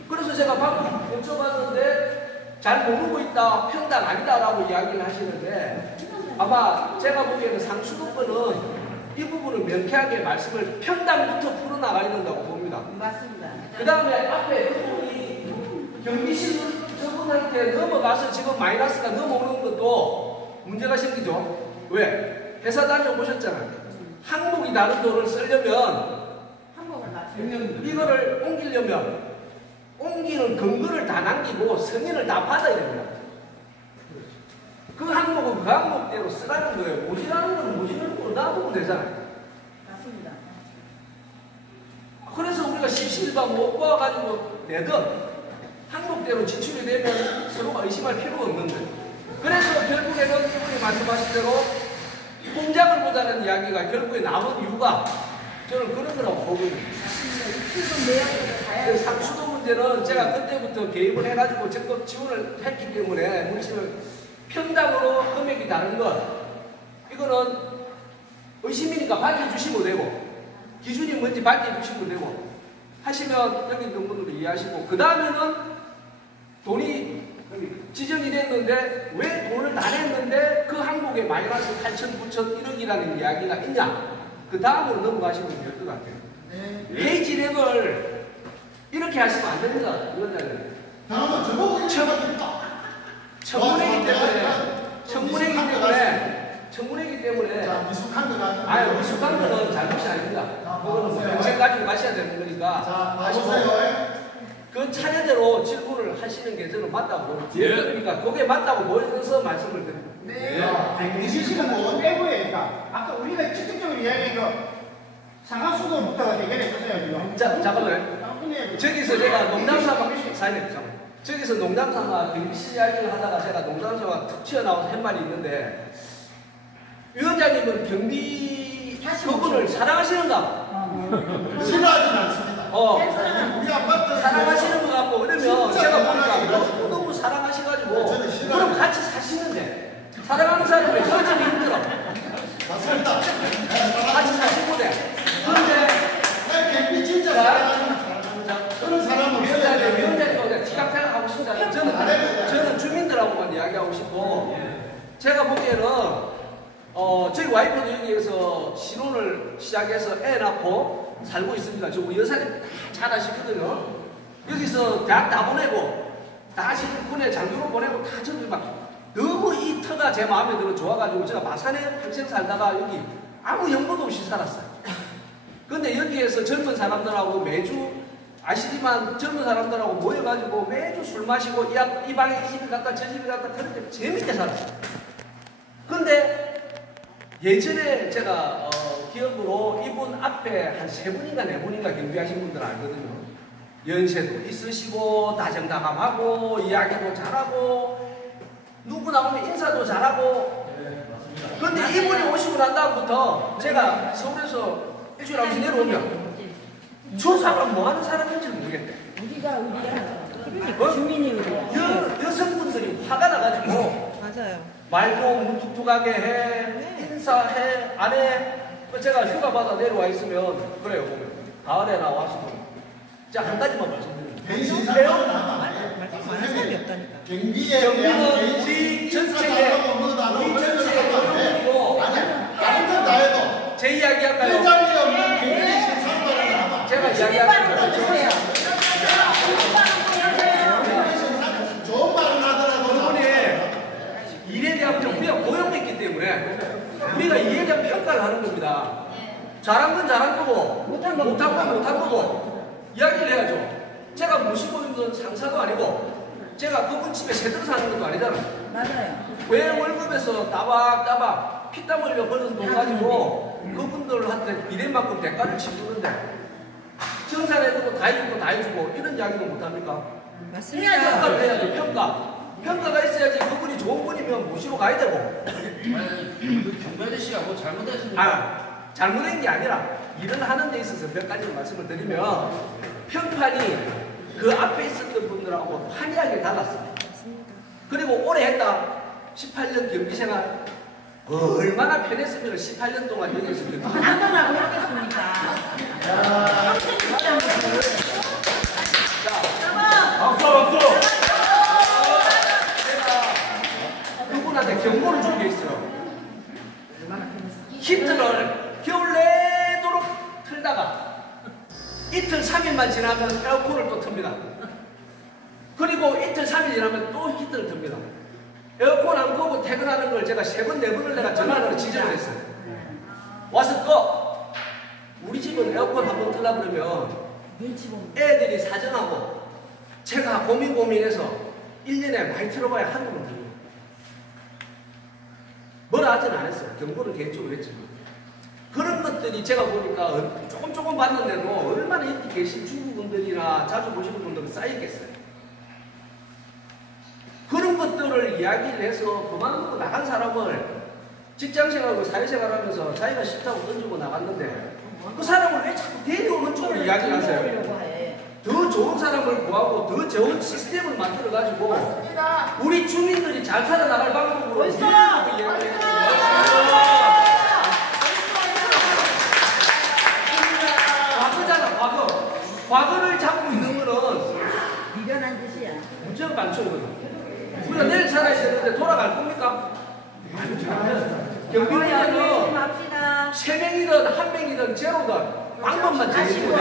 그래서 제가 방금 여쭤봤는데 잘 모르고 있다, 평당 아니다라고 이야기를 하시는데 아마 제가 보기에는 상수도권은 이 부분을 명쾌하게 말씀을 평당부터 풀어나가야 된다고 봅니다. 맞습니다. 그 다음에 앞에 그분이 경비실 저분한테 넘어가서 지금 마이너스가 넘어오는 것도 문제가 생기죠. 왜? 회사 다녀보셨잖아요. 항목이 다른 돈을 쓰려면 이거를 옮기려면 옮기는 근거를 다 남기고 승인을 다 받아야 됩니다. 그 항목은 그 항목대로 쓰라는 거예요. 모지라는 건 모지는 거 놔두면 되잖아요. 맞습니다. 그래서 우리가 십시일반 못 봐가지고 내든 항목대로 지출이 되면 서로가 의심할 필요가 없는데 그래서 결국에는 이분이 말씀하신 대로 공장을 보자는 이야기가 결국에 남은 이유가 저는 그런 거라고 보거든요. 상수도 문제는 제가 그때부터 개입을 해가지고 적극 지원을 했기 때문에 문치를 평당으로 금액이 다른 것 이거는 의심이니까 밝혀주시면 되고 기준이 뭔지 밝혀주시면 되고 하시면 여기 있는 분들도 이해하시고 그 다음에는 돈이 지정이 됐는데 왜 돈을 다 냈는데 그 항목에 마이너스 8천, 9천, 1억이라는 이야기가 있냐 그 다음으로 넘어가시면 될 것 같아요. 왜 진행을 이렇게 하시면 안 됩니다. 위원장님. 잠깐만 저보고 청문회이기 때문에 자, 미숙한 거 같은 아유 미숙한 거는 잘못이 아닙니다. 그거는 뭐 평생 가지고 마셔야 되는 거니까. 자, 봐주세요. 그 차례대로 질문을 하시는 게 저는 맞다고 봅니다. 그러니까 그게 맞다고 보여서 말씀을 드립니다. 네. 이시식은 빼고니까 아까 우리가 직접적으로 이야기한 거 상하수도부터 해결했었어요 지금. 잠깐만요. 저기서 제가 농담삼아 저기서 농담삼아 경비실 이야기를 하다가 제가 농담삼아 툭 튀어나와서 한 말이 있는데 위원장님은 경비 그분을 사랑하시는가 봐. 싫어하진 않습니다. 우리 아파트 사랑하시는 것 같고 그러면 제가 보니까 너무 사랑하셔가지고 그럼 같이 사시는데 사랑하는 사람은 헤어지기 힘들어. 맞습니다. 같이 사시고 돼. 그런데 경비 진짜 사랑합니다. 그런 사람은 위원장님하고 지각하고 싶잖아요. 저는 주민들하고만 이야기하고 싶고 제가 보기에는 저희 와이프도 여기에서 신혼을 시작해서 애 낳고 살고 있습니다. 저 우리 여사님 잘 아시거든요. 여기서 대학 다 보내고 다시 군에 장교로 보내고 다 저도 막 너무 이 터가 제 마음에 들어 좋아가지고 제가 마산에 평생 살다가 여기 아무 연고도 없이 살았어요. 근데 여기에서 젊은 사람들하고 매주 아시지만 젊은 사람들하고 모여가지고 매주 술 마시고 이 방에 이 집에 갔다 저 집에 갔다 그렇게 재밌게 살았어요. 근데 예전에 제가 기억으로 이분 앞에 한 3분인가 4분인가 경비하신 분들 알거든요. 연세도 있으시고 다정다감하고 이야기도 잘하고 누구 나오면 인사도 잘하고. 근데 이분이 오시고 난 다음부터 제가 서울에서 일주일 안에 내려오면 저 사람 뭐 하는 사람인지 모르겠대. 우리가 그러니까 주민이 우리야. 여성분들이 화가 나가지고 맞아요. 말도 무뚝뚝하게 해, 인사해, 안 해. 제가 휴가 받아 내려와 있으면 그래요. 보면 가을에 나와서 자, 한 가지만 말씀드립니다. 개인 사람은 많은 사람이 없다니까. 경비는 우리 전체의 노동이고 다른 건 다 해도 제 이야기 할까요? 회장이 없는 경비 신상발을 하면 제가 이야기할게요. 좋은 말은 하더라도 일에 대한 우리가 고용했기 때문에 우리가 일에 대한 평가를 하는 겁니다. 잘한 건 잘한 거고 못한 건 못한 거고 이야기를 해야죠. 제가 모시고 있는 상사도 아니고 제가 그분 집에 새들어 사는 것도 아니잖아요. 맞아요. 왜 월급에서 따박따박 피땀 흘려 버는 돈 가지고 그분들한테 비례만큼 대가를 치르는데 정산해주고 다 해주고 다 해주고 이런 이야기는 못합니까? 맞습니다. 평가를 해야죠. 평가가 있어야지 그분이 좋은 분이면 모시고 가야 되고. 그 경비 씨가 뭐 잘못했습니까? 잘못된 게 아니라 일을 하는 데 있어서 몇 가지 말씀을 드리면 평판이 그 앞에 있었던 분들하고 환희하게 달랐어요. 그리고 오래 했다. 18년 경비생활 얼마나 편했으면 18년 동안 여기서 안전하고 하겠습니까? 박수! 제가 그분한테 경고를 준 게 있어요. 히트를 겨울 내도록 틀다가 이틀 3일만 지나면 에어컨을 또 틉니다. 그리고 이틀 3일 지나면 또 히트를 틉니다. 에어컨 안 끄고 퇴근하는 걸 제가 3번, 4번을 내가 전화로 지적을 했어요. 와서 꺼! 우리 집은 에어컨 한번 틀라 그러면 애들이 사정하고 제가 고민해서 1년에 많이 틀어봐야 한두 번 틀어요. 뭐라 하지는 않았어요. 경고는 개인적으로 했지만. 그런 것들이 제가 보니까 조금 봤는데도 얼마나 인기 계신 중국분들이나 자주 보시는 분들은 쌓이겠어요. 그런 것들을 이야기를 해서 그만두고 나간 사람을 직장생활하고 사회생활하면서 자기가 싫다고 던지고 나갔는데 그 사람을 왜 자꾸 데려오는 쪽으로 이야기를 하세요? 더 좋은 사람을 구하고 더 좋은 시스템을 만들어가지고 우리 주민들이 잘 살아나갈 방법으로 이야기해요. 과거잖아, 과거. 과거를 잡고 있는 거는 미련한 짓이야. 문제가 많죠, 이거는. 우리가 내일 살아야 되는데 돌아갈 겁니까? 경비원은 3명이든 1명이든 제로든 방법만 정해주고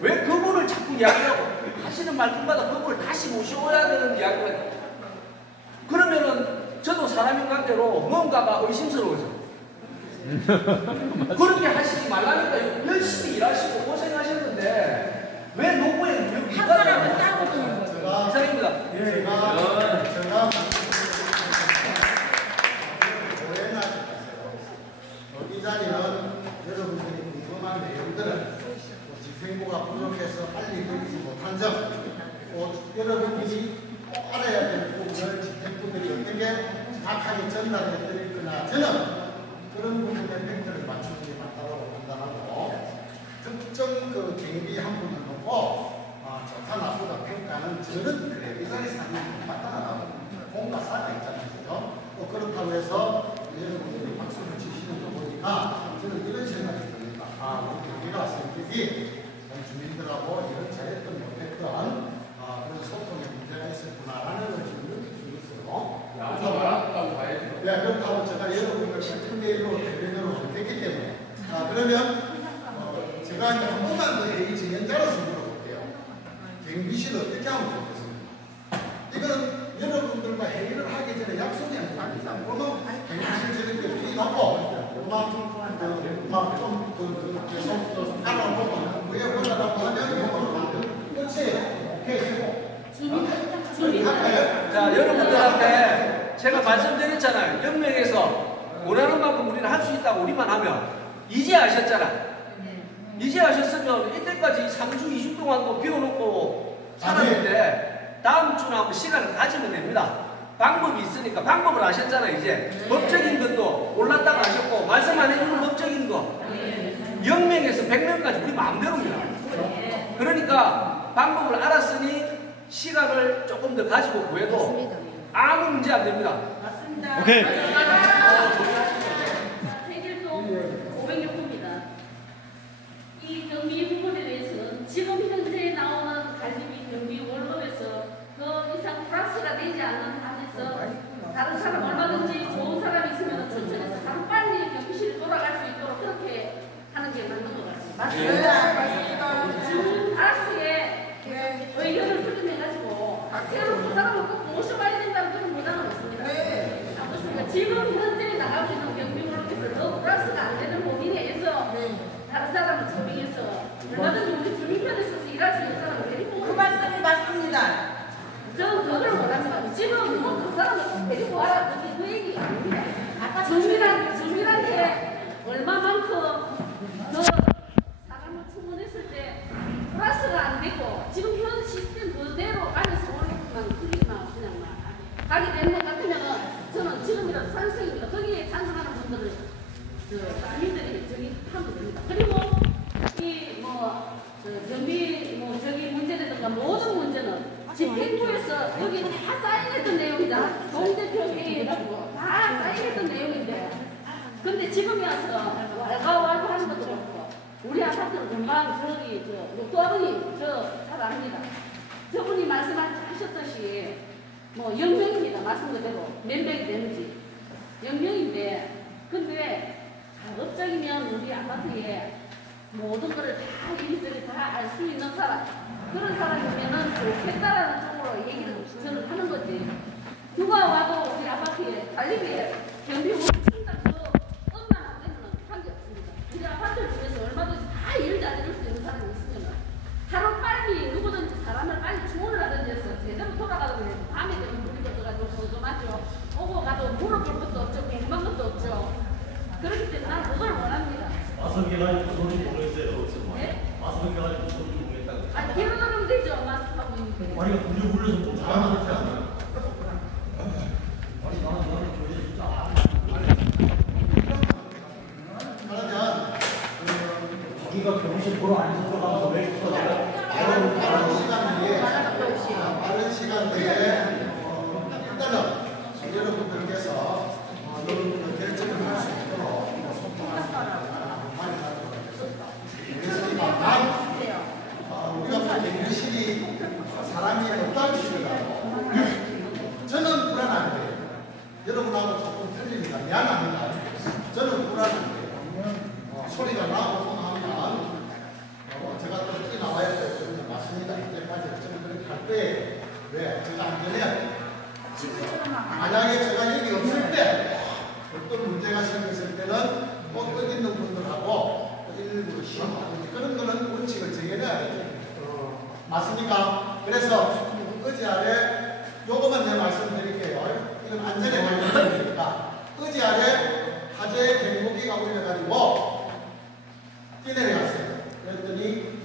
왜 그분을 자꾸 이야기하고 하시는 말씀마다 그분을 다시 모셔야 되는 이야기가 그러면은 저도 사람인 관계로 뭔가가 의심스러워져. 그렇게 하시지 말라니까 열심히 일하시고 고생하셨는데 왜 노고에 한 사람을 싸고 두는 거죠. 이상입니다. 제가 이 자리는 여러분들이 궁금한 내용들은 집행부가 부족해서 빨리 드리지 못한 점, 여러분들이 꼭 알아야 될 부분을 집행부들이 어떻게 정확하게 전달해 드릴 거나 저는 그런 부분에 팩트를 맞추는 게 맞다고 판단하고 특정 그 경비 한 분을 놓고 좋다 나쁘다 평가는 저는 그래 이 자리에서 하는 게 맞다라고 공과사가 있잖아요. 또 그렇다고 해서 여러분들이 박수를 치시는 거 보니까 저는 이런 생각이 듭니다. 우리 경비가 성격이 주민들하고 이런 잘했던 못했던 그런 소통의 문제가 있었구나라는 걸 지금 느낄 수 있어요. 그렇다고 제가 여러분들 실천대로 대변으로 못했기 때문에 그러면 제가 이제 한 번만 더 회의 진행자로서 물어볼게요. 경비실 어떻게 하면 좋겠습니까? 이거는 여러분들과 회의를 하기 전에 약속이 아닙니다. 그러면 경비실 저렇게 회의 갖고 좀 계속 알아보고 왜 그러라고 하면 이거는 자, 여러분들한테 제가 말씀드렸잖아요. 연맹에서 원하는 만큼 우리는 할 수 있다고 우리만 하면 이제 아셨잖아. 이제 아셨으면 이때까지 3주, 2주 동안도 비워놓고 살았는데 다음 주나 한번 시간을 가지면 됩니다. 방법이 있으니까 방법을 아셨잖아요. 이제 법적인 것도 올랐다가 아셨고 말씀 안 해주는 법적인 거 영명에서 100명까지 우리 마음대로입니다. 그러니까 방법을 알았으니 시간을 조금 더 가지고 구해도 아무 문제 안 됩니다. 맞습니다. 오케이. 세길동 506호입니다. 이 경비 부분에 대해서는 지금 현재 나오는 관리비 경비 월급에서 더 이상 플러스가 되지 않는 한에서 다른 사람 얼마든지 좋은 사람이 있으면 추천해서 바로 빨리 경비실에 돌아갈 수 있도록 그렇게 하는 게 맞는 것 같습니다. 맞습니다. 지금 플러스에 의견을 수렴해가지고 새로 그 사람을 꼭 모셔봐야 된다는 그런 보장은 없습니다. 그렇습니다. 지금 현재 나가고 있는 경비원에서 더 플러스가 안 되는 범위 내에서 다른 사람을 초빙해서 얼마든지 우리 주민편에서 일할 수 있는 사람을 데리고 그 말씀이 맞습니다. 저는 그걸 원합니다. 지금 뭐 그 사람을 꼭 데리고 와라 그 얘기가 아닙니다. 아까 주민한테 얼마만큼 더 사람을 충원했을 때 플러스가 안 되고 지금 현 시스템 그대로 안에서 오랫동안 그리기만 그냥 가게 되는 것 같으면은 저는 지금이라도 찬성입니다. 거기에 찬성하는 분들을 주민들이 저기 하면 됩니다. 그리고 이 경비 저기 문제라든가 모든 문제는 집행부에서 여기 다 사인했던 내용이다. 동대표 회의해가지고 다 사인했던 내용인데 근데 지금이 와서 왈가왈부 하는 것도 그렇고 우리 아파트는 금방 저기 녹두 아버님 잘 압니다. 저분이 말씀하셨듯이 영명입니다. 말씀 그대로 몇 명이 되는지 영명인데 근데 가급적이면 우리 아파트에 모든 것을 다 이리저리 다 알 수 있는 사람 그런 사람이면은 좋겠다라는 쪽으로 얘기를 저는 하는 거지. 누가 와도 우리 아파트에 관리비에 경비 못친다 그 엄만 안 되면 관계 없습니다. 우리 아파트 중에서 얼마든지 다 일 잘해줄 수 있는 사람이 있으면 하루 빨리 누구든지 사람을 빨리 주문을 하든지 해서 제대로 돌아가도 되고 밤에 되면 물이 걷어가지고 궁금하죠. 오고 가도 물어볼 것도 없죠. 궁금한 것도 없죠. 그렇기 때문에 난 그걸 원합니다. 마스크가지고 소리 모르겠어요. 네? 마스크가지고 소리 모르겠다고. 아, 뒤로 나가면 되죠. 마스크하고 있는데. 아니, 우리 울려서 뭐 잘하는 거지 않나? 그러면 저기가 경실 보러 안 들어가면서 왜 빠른 시간 내에 일단은 여러분들께서 여러분들 결정을 할 수 있도록 우리가 갱신이 사람이 없다는 식이라고 저는 불안한데 여러분하고 조금 틀립니다. 미안합니다. 저는 불안한데 소리가 나고 하면 제가 또 뛰 나와야 되거든요. 맞습니다. 이때까지 저는 그렇게 할 때 왜? 제가 안전해요. 만약에 제가 여기 없을 때 어떤 문제가 생겼을 때는 꼭 여기 있는 분들하고 일부러 쉬어가든지 그런 거는 원칙을 정해놔야 되죠. 맞습니까? 그래서 의지 아래 요거만 내가 말씀드릴게요. 이건 안전에 관련된 거니까 의지 아래 화재 경보기가 올려가지고 뛰내려갔어요. 그랬더니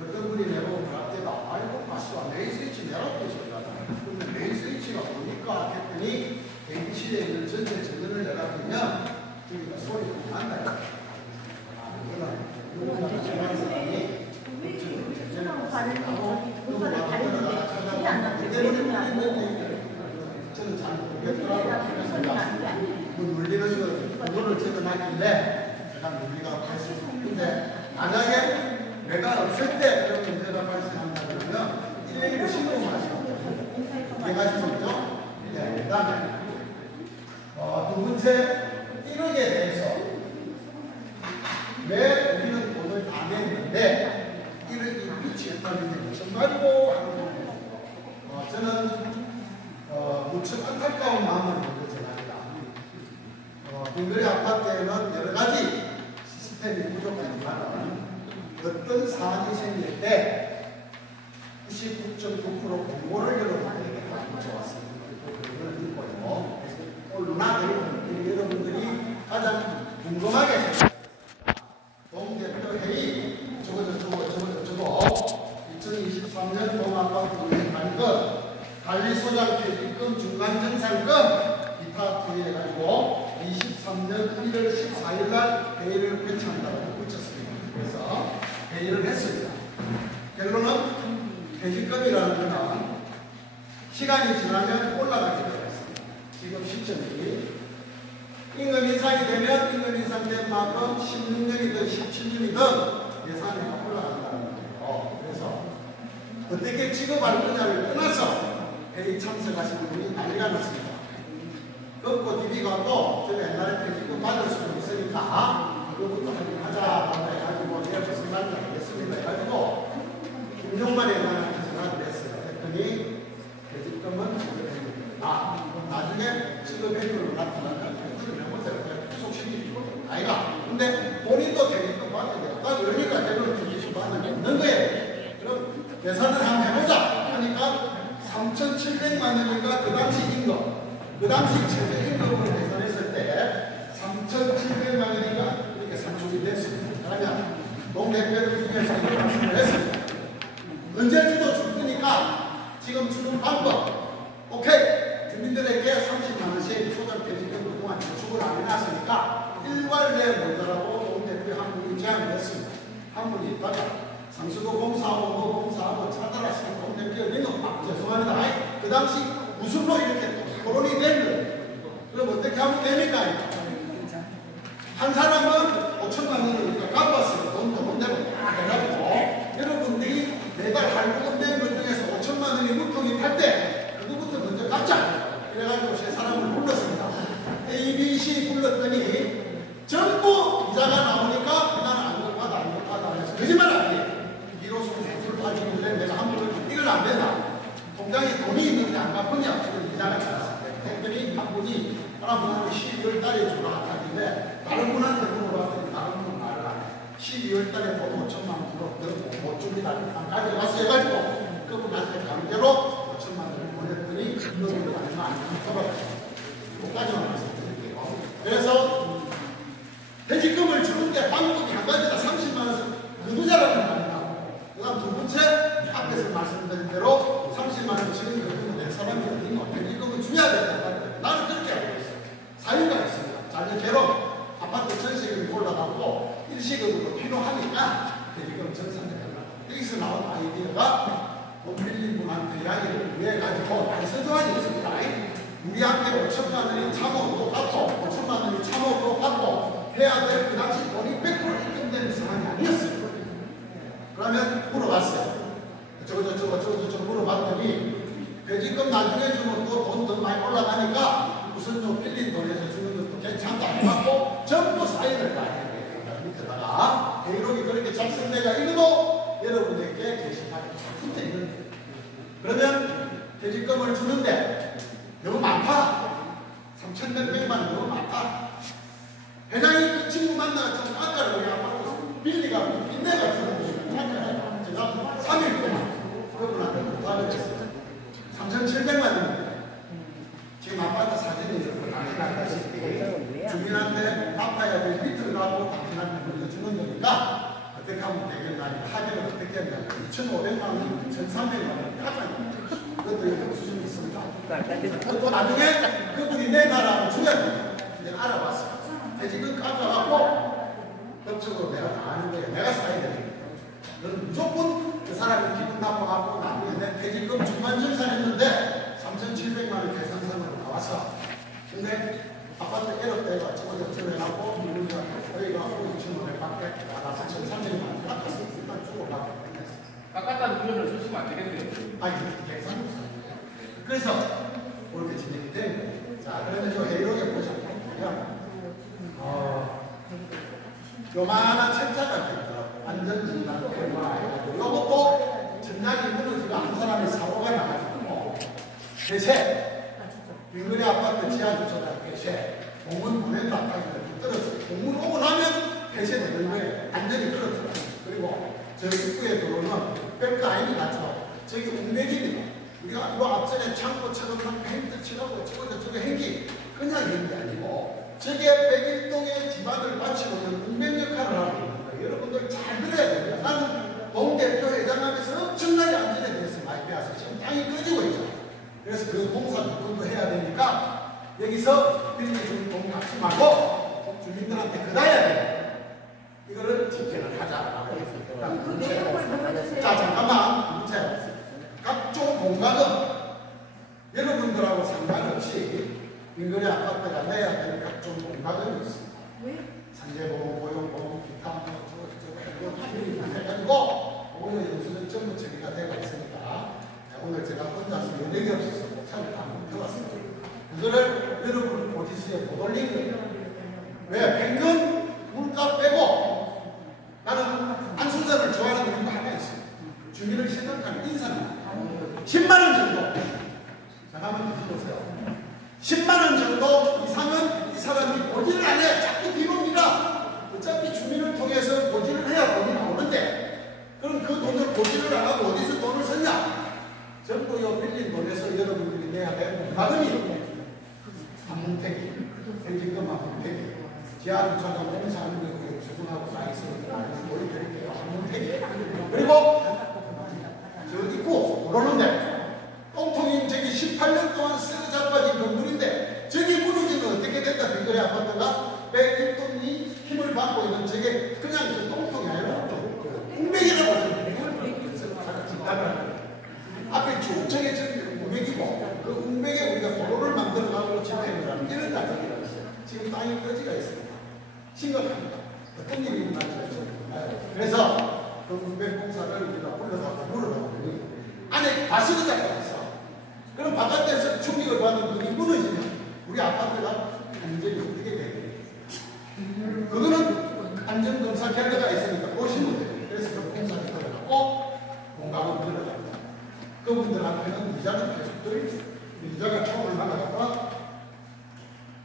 어떤 분이 내보고 갑자기 아이고 가시와 메인 스위치 내라고 있었잖아. 근데 메인 스위치가 뭡니까? 했더니 대기실에 있는 전체 전원을 내라보면 저기가 소리가 난다. 저는 잘 모르겠더라고요. 그래서 물리는 그거를 적어놨길래 제가 물리가 근데 만약에 내가 없을 때 그런 문제가 발생한다 그러면 119 신고하시면 이해가시죠? 네, 그 다음에 두 번째 1억에 대해서 왜 우리는 돈을 다 냈는데 1억이 미치겠다는 게 무슨 말이고 하는 겁니다. 저는 무척 안타까운 마음을 갖고 전합니다. 빙그레 아파트에는 여러 가지 시스템이 부족하지만 어떤 사안이 생길 때 이 99.9% 공고를 여러분들에게 가져왔습니다. 그걸 읽고요. 오늘나 여러분들이 가장 궁금하게 동대표 회의 저거 2023년 동아파트 관리금 관리소장 퇴직금 중간정산금 기타 투여해가지고 23년 1월 14일 날 회의를 개최한다고 붙였습니다. 그래서 회의를 했습니다. 결론은 퇴직금이라는 것은 시간이 지나면 올라가게 되어 있습니다. 지금 시점이 임금 인상이 되면 임금 인상된 만큼 16년이든 17년이든 예산이 올라간다는 거예요. 그래서 어떻게 지급할 거냐를 떠나서 회의 참석하시는 분이 난리가 났습니다. 걷고 디비가고 저 옛날에 퇴직금 받을 수도 있으니까 그것부터 확인하자 해가지고 내가 무슨 말인지 알겠습니다 해가지고 김종만 회장한테 전화를 했어요. 했더니 퇴직금은 지급해줍니다. 나중에 지급해주는 나타나면 구속시키고 아이가. 근데 본인도 퇴직금 받아야 되겠다. 그러니까 대부분 퇴직금 받는 게 없는 거예요. 그럼 계산을 한번 해보자 하니까 3,700만 원이니까 그 당시 임금, 그 당시 최저 임금으로 계산했을 때 3,700만 원이니까 이렇게 산출이 됐습니다. 그러면 동대표를 중에서 이런 말씀을 했습니다. 언제 주도 줄 거니까 지금 주는 방법, 오케이. 주민들에게 30만 원씩 소장 퇴직금 그동안 저축을 안 해놨으니까 일괄 내 몰더라고 동대표 한 분이 제안을 했습니다. 한 분이 있다가 상수도 공사하고 뭐 공사하고 찾아왔으니까 동대표 이거 막 죄송합니다. 그 당시 무슨로 이렇게 토론이 된 거예요. 그럼 어떻게 하면 됩니까? 한 사람은 5천만 원을 갚았어요. 돈도 못 내고 해가지고 여러분들이 매달 발부금 되는 것 중에서 5천만 원이 물통입할 때 그거부터 먼저 갚자. 그래가지고 세 사람을 불렀습니다. A, B, C 불렀더니 전부 이자가 나오니까 나는 안 받아 해서 거짓말 아니에요. 비로소 수술 빠지는데 내가 한 번을 이걸 안 된다. 통장에 돈이 있는데 안 갚으냐. 지금 이자가 나왔을 때 했더니 한 분이 하나분한테 12월 달에 주라 하길래 다른 분한테 물어봤더니 다른 분은 말을 안 해. 12월 달에 돈 5천만 원 들고 못 줍니다. 가져가서 해가지고 그분한테 강제로 5천만 원을 보냈더니 그분도 얼마 안 써봤어요. 그것까지만 말씀드릴게요. 그래서 퇴직금을 주는데 방법이 한 가지다. 30만 원 근무자라는 말이나 그 다음 두 번째 앞에서 말씀드린 대로 30만 원 주는 거는 내 사람이 어디고 퇴직금을 줘야 된다. 나는 그렇게 알고 있어요. 사유가 있습니다. 자녀 결혼 아파트 전세금이 올라가고 일시금으로 필요하니까 퇴직금 전산해달라. 여기서 나온 아이디어가 돈 빌린 분한테 이야기를 구해가지고 단서조항이 있습니다. 우리한테 5천만 원이 참호도 받고 5천만 원이 참호도 받고 해야 될 그 당시 돈이 100% 입금되는 상황이 아니었어요. 그러면 물어봤어요. 저거 물어봤더니 퇴직금 나중에 주면 또 돈 더 많이 올라가니까 우선 좀 빌린 돈에서 주는 것도 괜찮다 해갖고 전부 사인을 다 해야 돼요. 밑에다가 회의록이 그렇게 작성돼가 이거도 여러분에게 게시판에 붙어 있는 거예요. 그러면 퇴직금을 주는데 너무 많다. 3,100만 원 너무 많다. 회장이 그 친구 만나서 좀 아까를 우리 아파트 빌리가 빚내가 주는 거예요. 제가 3일 동안 그분한테 부탁을 했어요. 3,700만 원인데 지금 아파트 사진이 이렇게 당신한다시피 주민한테 갚아야 될 빚을 가고 당신한테 물려주는 거니까 어떻게 하면 되겠나 합의를 어떻게 했냐 2,500만 원, 1,300만 원 하잖아요. 그것도 이렇게 수준이 있습니다. 또 나중에 그분이 내놔라고 줘야 돼요. 내가 알아봤어요. 퇴직금 깎아갖고 법적으로 내가 다 아는 거예요. 내가 사야 되는 거예요. 너는 무조건 그 사람이 기분 나빠갖고 나중에 내 퇴직금 중간정산했는데 3,700만 원 계산서으로 나왔어. 근데 아파트 1억 대가 저거 해갖고 누군가 저희가 2,500밖에 나가서 1,300만 원 깎았어. 일단 주고 받고 깎았다는 표현을 쓰시면 안 되겠네요. 아니, 계산 그래서 그렇게 진행이 된 거예요. 자, 그러면 저 회의록에 보시면 요만한 책자가 있더라고요. 안전진단 결과 요것도 전략이 무너지고 한 사람의 사고가 나가지고 대체 빙그레 아파트 지하주차장 대체 공문 보낸다 하기가 떨어졌어요. 공문 오고 나면 폐쇄되는 거예요. 안전이 떨어졌어요. 그리고 저 입구에 들어오는 백크 아이디 맞죠? 저기 운맥입니다. 우리가 요 앞전에 창고처럼 막 페인트 칠하고 저거 행기 그냥 있는 게 아니고 저게 백일동의 집안을 바치고 있는 운맥 역할을 하고 있는 거예요. 여러분들 잘 들어야 됩니다. 나는 동대표 회장하면서 엄청나게 안전에 대해서 많이 배워서 지금 땅이 꺼지고 있잖아요. 그래서 그 공사 조건도 해야 되니까 여기서 빌려준 돈 갚지 말고 주민들한테 그다야 돼. 이거를 집행을 하자라고 했습니다. 자, 잠깐만. 문제. 각종 공간은 여러분들하고 상관없이 민거래 아파트가 내야 될 각종 공간이 있습니다. 상대보험, 고용보험, 기타 저거 해가지고 오늘 요즘은 전부 처리가 되고 있으니까 오늘 제가 혼자서 연락이 없어서 못참을 한번 해봤습니다. 그거를 여러분 고지서에 못 올린 거예요. 왜? 100년 물가 빼고 나는 안순자를 좋아하는 이유가 하나 있어요. 주민을 생각하는 인사는 10만원 정도. 잠깐만 드셔보세요. 10만원 정도 이상은 이 사람이 고지를 안 해. 자꾸 뒤로 밀어. 어차피 주민을 통해서 고지를 해야 돈이 나오는데 그럼 그 돈을 고지를 안 하고 어디서 돈을 썼냐? 전부 요 빌린 돈에서 여러분들이 내야 될 가금이 한문택이, 생진금 한문택이, 지하주차장 공사하는 거 주둔하고 다 있으니까 우리 드릴게요. 한문택이. 그리고 저 있고 그러는데 똥통이 저기 18년 동안 쓰고 자빠진 건물인데 저기 무너지면 어떻게 된다? 빙거래 아파트가 백일동이 힘을 받고 있는 저게 그냥 그 똥통이 아니라 운맥이라고 하죠. 앞에 쭉 정해진 운맥이고 그 운맥에 우리가 도로를 만들어가고 집행을 하는 이런 단계가 있어요. 지금 땅이 꺼지가 있습니다. 심각합니다. 어떤 일이 일어날지 그래서 그 운맥 공사를 우리가 불러다가 물어보더니 안에 다시도 잡고 있어. 그럼 바깥에서 충격을 받는 그게 무너지면 우리 아파트가 안전이 어떻게 돼요? 그거는 안전검사 결과가 있으니까 보시면 돼요. 그래서 그 공사를 들어가고 공감을 들어갑니다. 그분들한테는 이자는 계속 들어있어요. 이자가 처음을 나가다가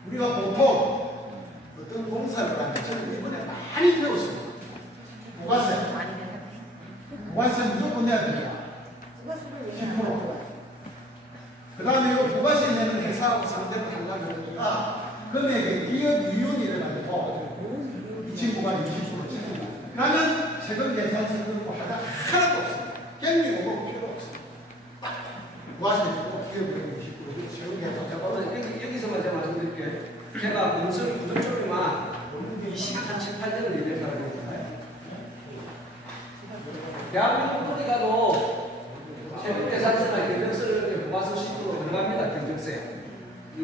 우리가 보통 어떤 공사를 하면 저는 이번에 많이 배웠습니다. 부가세. 부가세 무조건 내야 됩니다. 10%. 그 다음에 이 부가세 내는 회사하고 상대를 하려고 그러니까 금액의 기업 이윤이 일어나고 이 친구가 20% 찍는다. 그러면 세금 계산서 들고 하다 하나도 없습니다. 갱리 오고 필요 없습니다. 딱 부가세 주고 기업 이윤 20% 세금 계산서. 여기서만 제가 말씀드릴게요. 제가 건설 구조 쪽에만 28년을 일한 사람입니다. 대한민국 어디 가도 세금 계산서나 경정서를 부가세 10% 들어갑니다. 경정세.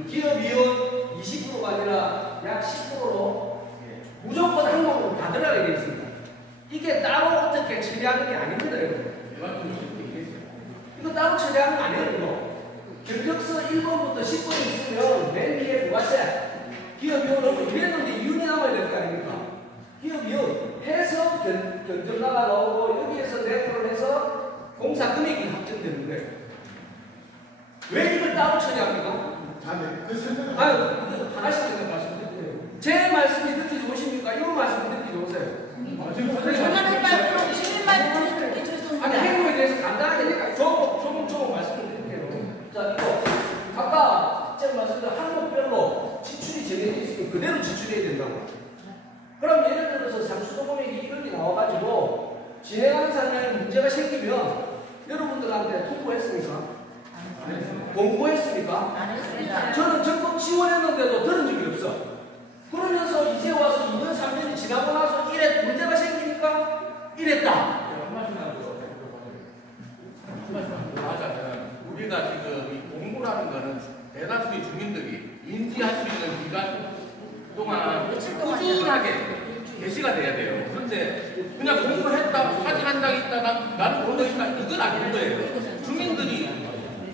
기업이윤 20%가 아니라 약 10%로 무조건 항목으로 다 들어가게 되어 있습니다. 이게 따로 어떻게 처리하는 게 아닙니다, 여러분. 이거 따로 처리하는 거 아니에요, 이거. 경정서 1번부터 10번이 있으면 맨 위에 부가세, 기업이윤은 이랬는데 이윤이 남아야 될 거 아닙니까? 기업이윤 해서 견적나가 나오고 여기에서 내포를 해서 공사 금액이 확정되는 거예요. 왜 이걸 따로 처리합니까? 아유, 하나씩 말씀드릴게요. 제 말씀이 듣기 좋으십니까? 이 말씀이 듣기 좋으세요? 전화는 말씀, 주민 말씀이 듣기 좋습니다. 아니, 행동에 대해서 간단하게 조금 말씀을 드릴게요. 자, 이거 각각 제가 말씀드린 항목별로 지출이 정해져 있으면 그대로 지출해야 된다고. 그럼 예를 들어서 상수도 금액이 1억이 나와가지고 진행하는 사람에 문제가 생기면 여러분들한테 통보했습니까? 공고했습니까? 안 했습니다. 저는 적극 지원했는데도 들은 적이 없어. 그러면서 이제 와서 2년, 3년이 지나고 나서 문제가 생기니까 이랬다. 한 말씀 하자면 우리가 지금 이 공고라는 거는 대다수의 주민들이 인지할 수 있는 기간 동안 꾸준하게 게시가 돼야 돼요. 그런데 그냥 공고를 했다, 사진 한 장 있다가 나는 공고 있다, 이건 아닌 거예요. 주민들이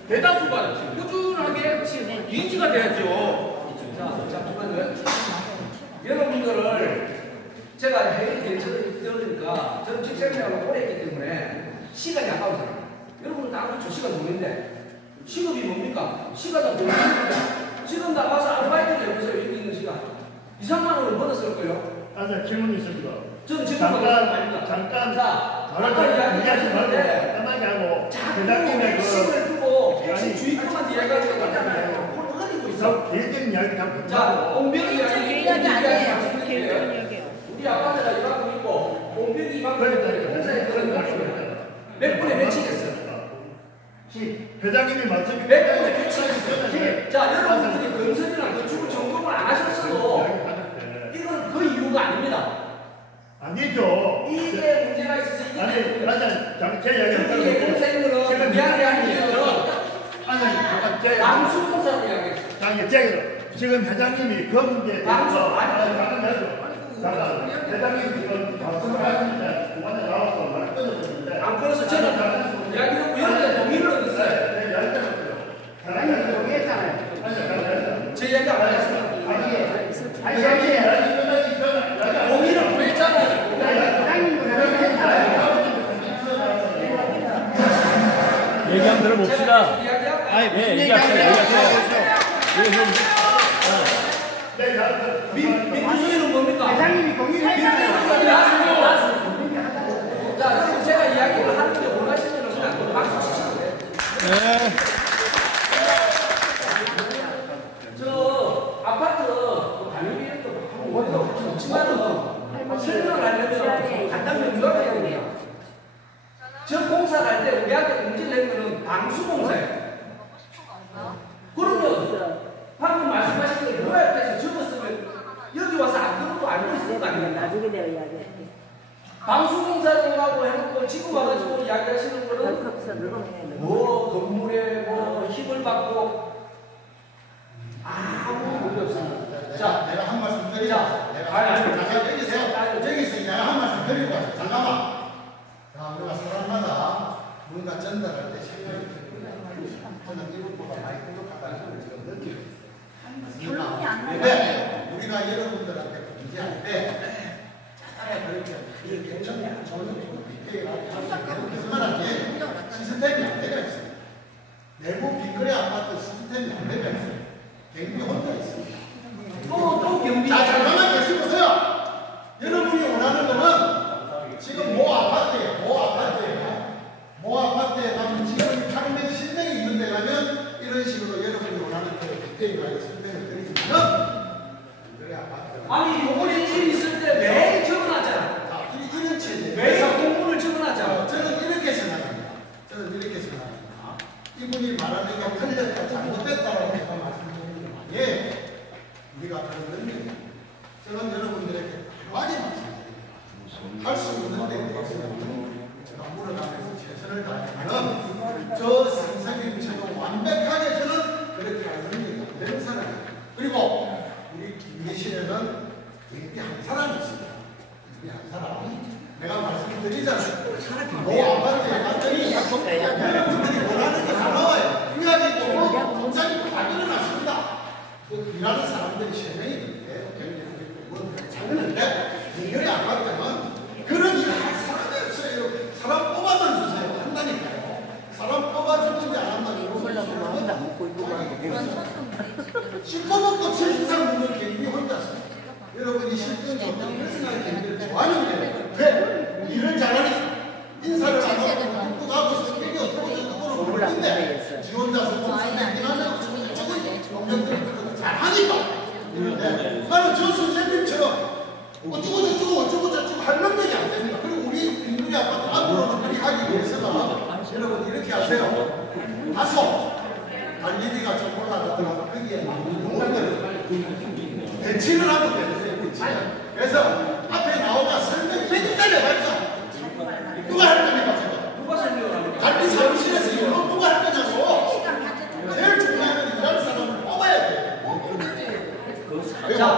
대다수가 꾸준하게 인지가 돼야죠. 자, 잠깐만요. 여러분들을 제가 회의 대처를 들으니까 저는 직장생활을 오래 했기 때문에 시간이 아까워서 여러분은 다 그렇죠. 시간 돈인데 시급이 뭡니까? 시간은 돈입니다. 지금 나가서 아르바이트를 해보세요. 여기 있는 시간 2, 3만 원을 벌었을 거예요. 아, 네, 질문이 있습니다. 저는 지금 잠깐. 자, 아까 이야기했는데 자꾸 핵심을 두고 핵심 주의점만 이야기하려고 하잖아요. 그걸 흐리고 있어. 개인적인 이야기 다 자, 공병이 이야기 아니에요. 우리 아파트가 이만큼 있고 공병이 이만큼 있는데 공사에 들어갔어요. 몇 분에 며칠겠어요? 회장님이 말씀이 몇 분에 며칠겠어요? 자, 여러분들이 건설이나 건축을 점검을 안 하셨어도 이건 그 이유가 아닙니다. 아니죠. 이게 문제가 있어서 이게 아니, 맞아. 제 이야기는 이게 공사인들은 미안해하는 이유는 잠깐 제 방수 공사를 이야기했어요. 자, 지금 회장님이 그 문제에 방수 잠깐 회장님이 지금 말씀을 하시는데 그만에 나와서 말 끊어졌는데 안 끊어서 저는 이야기를 이런데 동의를 얻었어요. 사장님 동의했잖아요. 제 이야기 안 했어요. 동의를 구했잖아요. 사장님도 동의했잖아요. 얘기 한번 들어봅시다. 아니 예, 무슨 얘기하세요. 민주주의는 뭡니까? 회장님이 동의했잖아요. 자, 여러분 제가 이야기를 하는데 원하시면 그냥 박수 치시면 돼요. 저 아파트 관리비도 좋지만은 설명을 하려면 간단 명료하게 해야 돼요. 저 공사를 할 때 우리한테 공지를 낸 거는 방수공사예요. 그러면 방금 말씀하신 걸 요약해서 적었으면 여기 와서 안 그러고 알고 있을 거 아닙니까? 나중에 내가 이야기할게. 방수공사라고 해놓고 지금 와가지고 이야기하시는 거는 뭐 건물에 뭐 힘을 받고 아무 문제 없습니다. 자, 내가 한 말씀 드리자. 저기서 내가 한 말씀 드리고 가자. 잠깐만. 자, 우리가 사람마다 뭔가 전달할 때 생각이 듭니다. 저는 이분보다 많이 부족하다는 걸 지금 느끼고 근데 우리가 여러분들한테 공지할 때 짜잘해 그렇게 이게 괜찮냐 저는 그만하게 시스템이 안 되어 있습니다. 내부 빈거래 아파트 시스템이 안 되어 있습니다. 경비 혼자 있습니다. 또 경비. 자, 잠깐만 계시보세요. 여러분이 원하는 거는 지금 모 아파트에 가면 지금 800 실명이 있는 데 가면 이런 식으로 여러분이 원하는 대로 디테일하게 설명을 드리지만 그래 아파트 아니 요번에 일 있을 때 매일 적어놨잖아. 자, 이런 체제 매일 공문을 적어놨잖아. 저는 이렇게 생각합니다. 이분이 말하는 게 틀렸다 잘못됐다라고 제가 말씀드리는 게 아니에요. 우리가 그런 의미입니다. 저는 여러분들에게 많이 말씀드립니다. 할 수 있는 데 대해서는 제가 물어가면서 최선을 다하지만 저 선생님처럼 완벽하게 저는 그렇게 할 의미가 안 되는 사람이에요. 그리고 우리 김계실에는 우리 한 사람이 있습니다. 우리 한 사람. 내가 말씀드리잖아요. 뭐 아파트에 갔더니 여러분들이 원하는 게 다 나와요. 이야기 또 동작이 다 일어났습니다. 그 일하는 사람들이 3명이 있는데 굉장히 작은데 이결이 아파트는 그런 일 할 사람이 없어요. 사람 뽑아만 주세요. 한다니까요. 사람 뽑아주는데 안 한다니 씹고 먹고 70살 먹는 개인이 혼자서 여러분이 실전 좋다고 personal 개인들 좋아하는데 왜? 일을 잘하니까 인사를 안 하고 묻고 가고 성격이 어떻고 모르는데 지 혼자서 좀 선생님 하면 저건 잘하니까 나는 저 선생님처럼 어쩌고 저쩌고 할 능력이 안 됩니다. 그리고 우리 빈부리 아파트 앞으로는 그렇게 하기 위해서는 여러분 이렇게 하세요. 다소 관리비가 좀 올라가더라도 거기에 맞는 용어들을 배치를 하면 되세요. 그래서 앞에 나오자 설명 맨날 해봤자 누가 할 겁니까 지금? 누가 설명을 합니까? 관리 사무실에서 이거 누가 할 거냐고. 제일 중요한 건 일하는 사람을 뽑아야 돼. 자,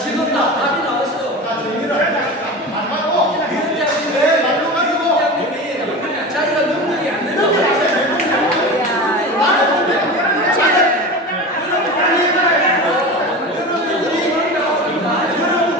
지금 답이 나왔어요. 자, 정리를 하고 말하고 위원장님 네, 말로 가지고 위원장님이 자기가 능력이 안 된다고 여러분들이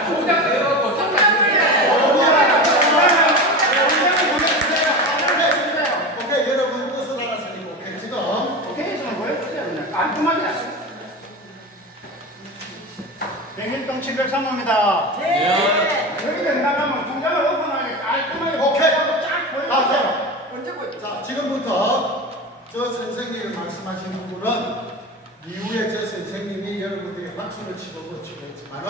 소장 내려갖고 오케이, 여러분 뜻을 알았으니까 오케이, 지금 오케이, 좀 보여주세요. 그냥 깔끔하게. 백일동 703호입니다. 네. 여기 나가면 통장을 오픈하게 깔끔하게 오케이. 쫙 보여주세요. 언제 보여? 자, 지금부터 저 선생님이 말씀하신 부분은 이후에 저 선생님이 여러분들에게 박수를 치고 그렇지만은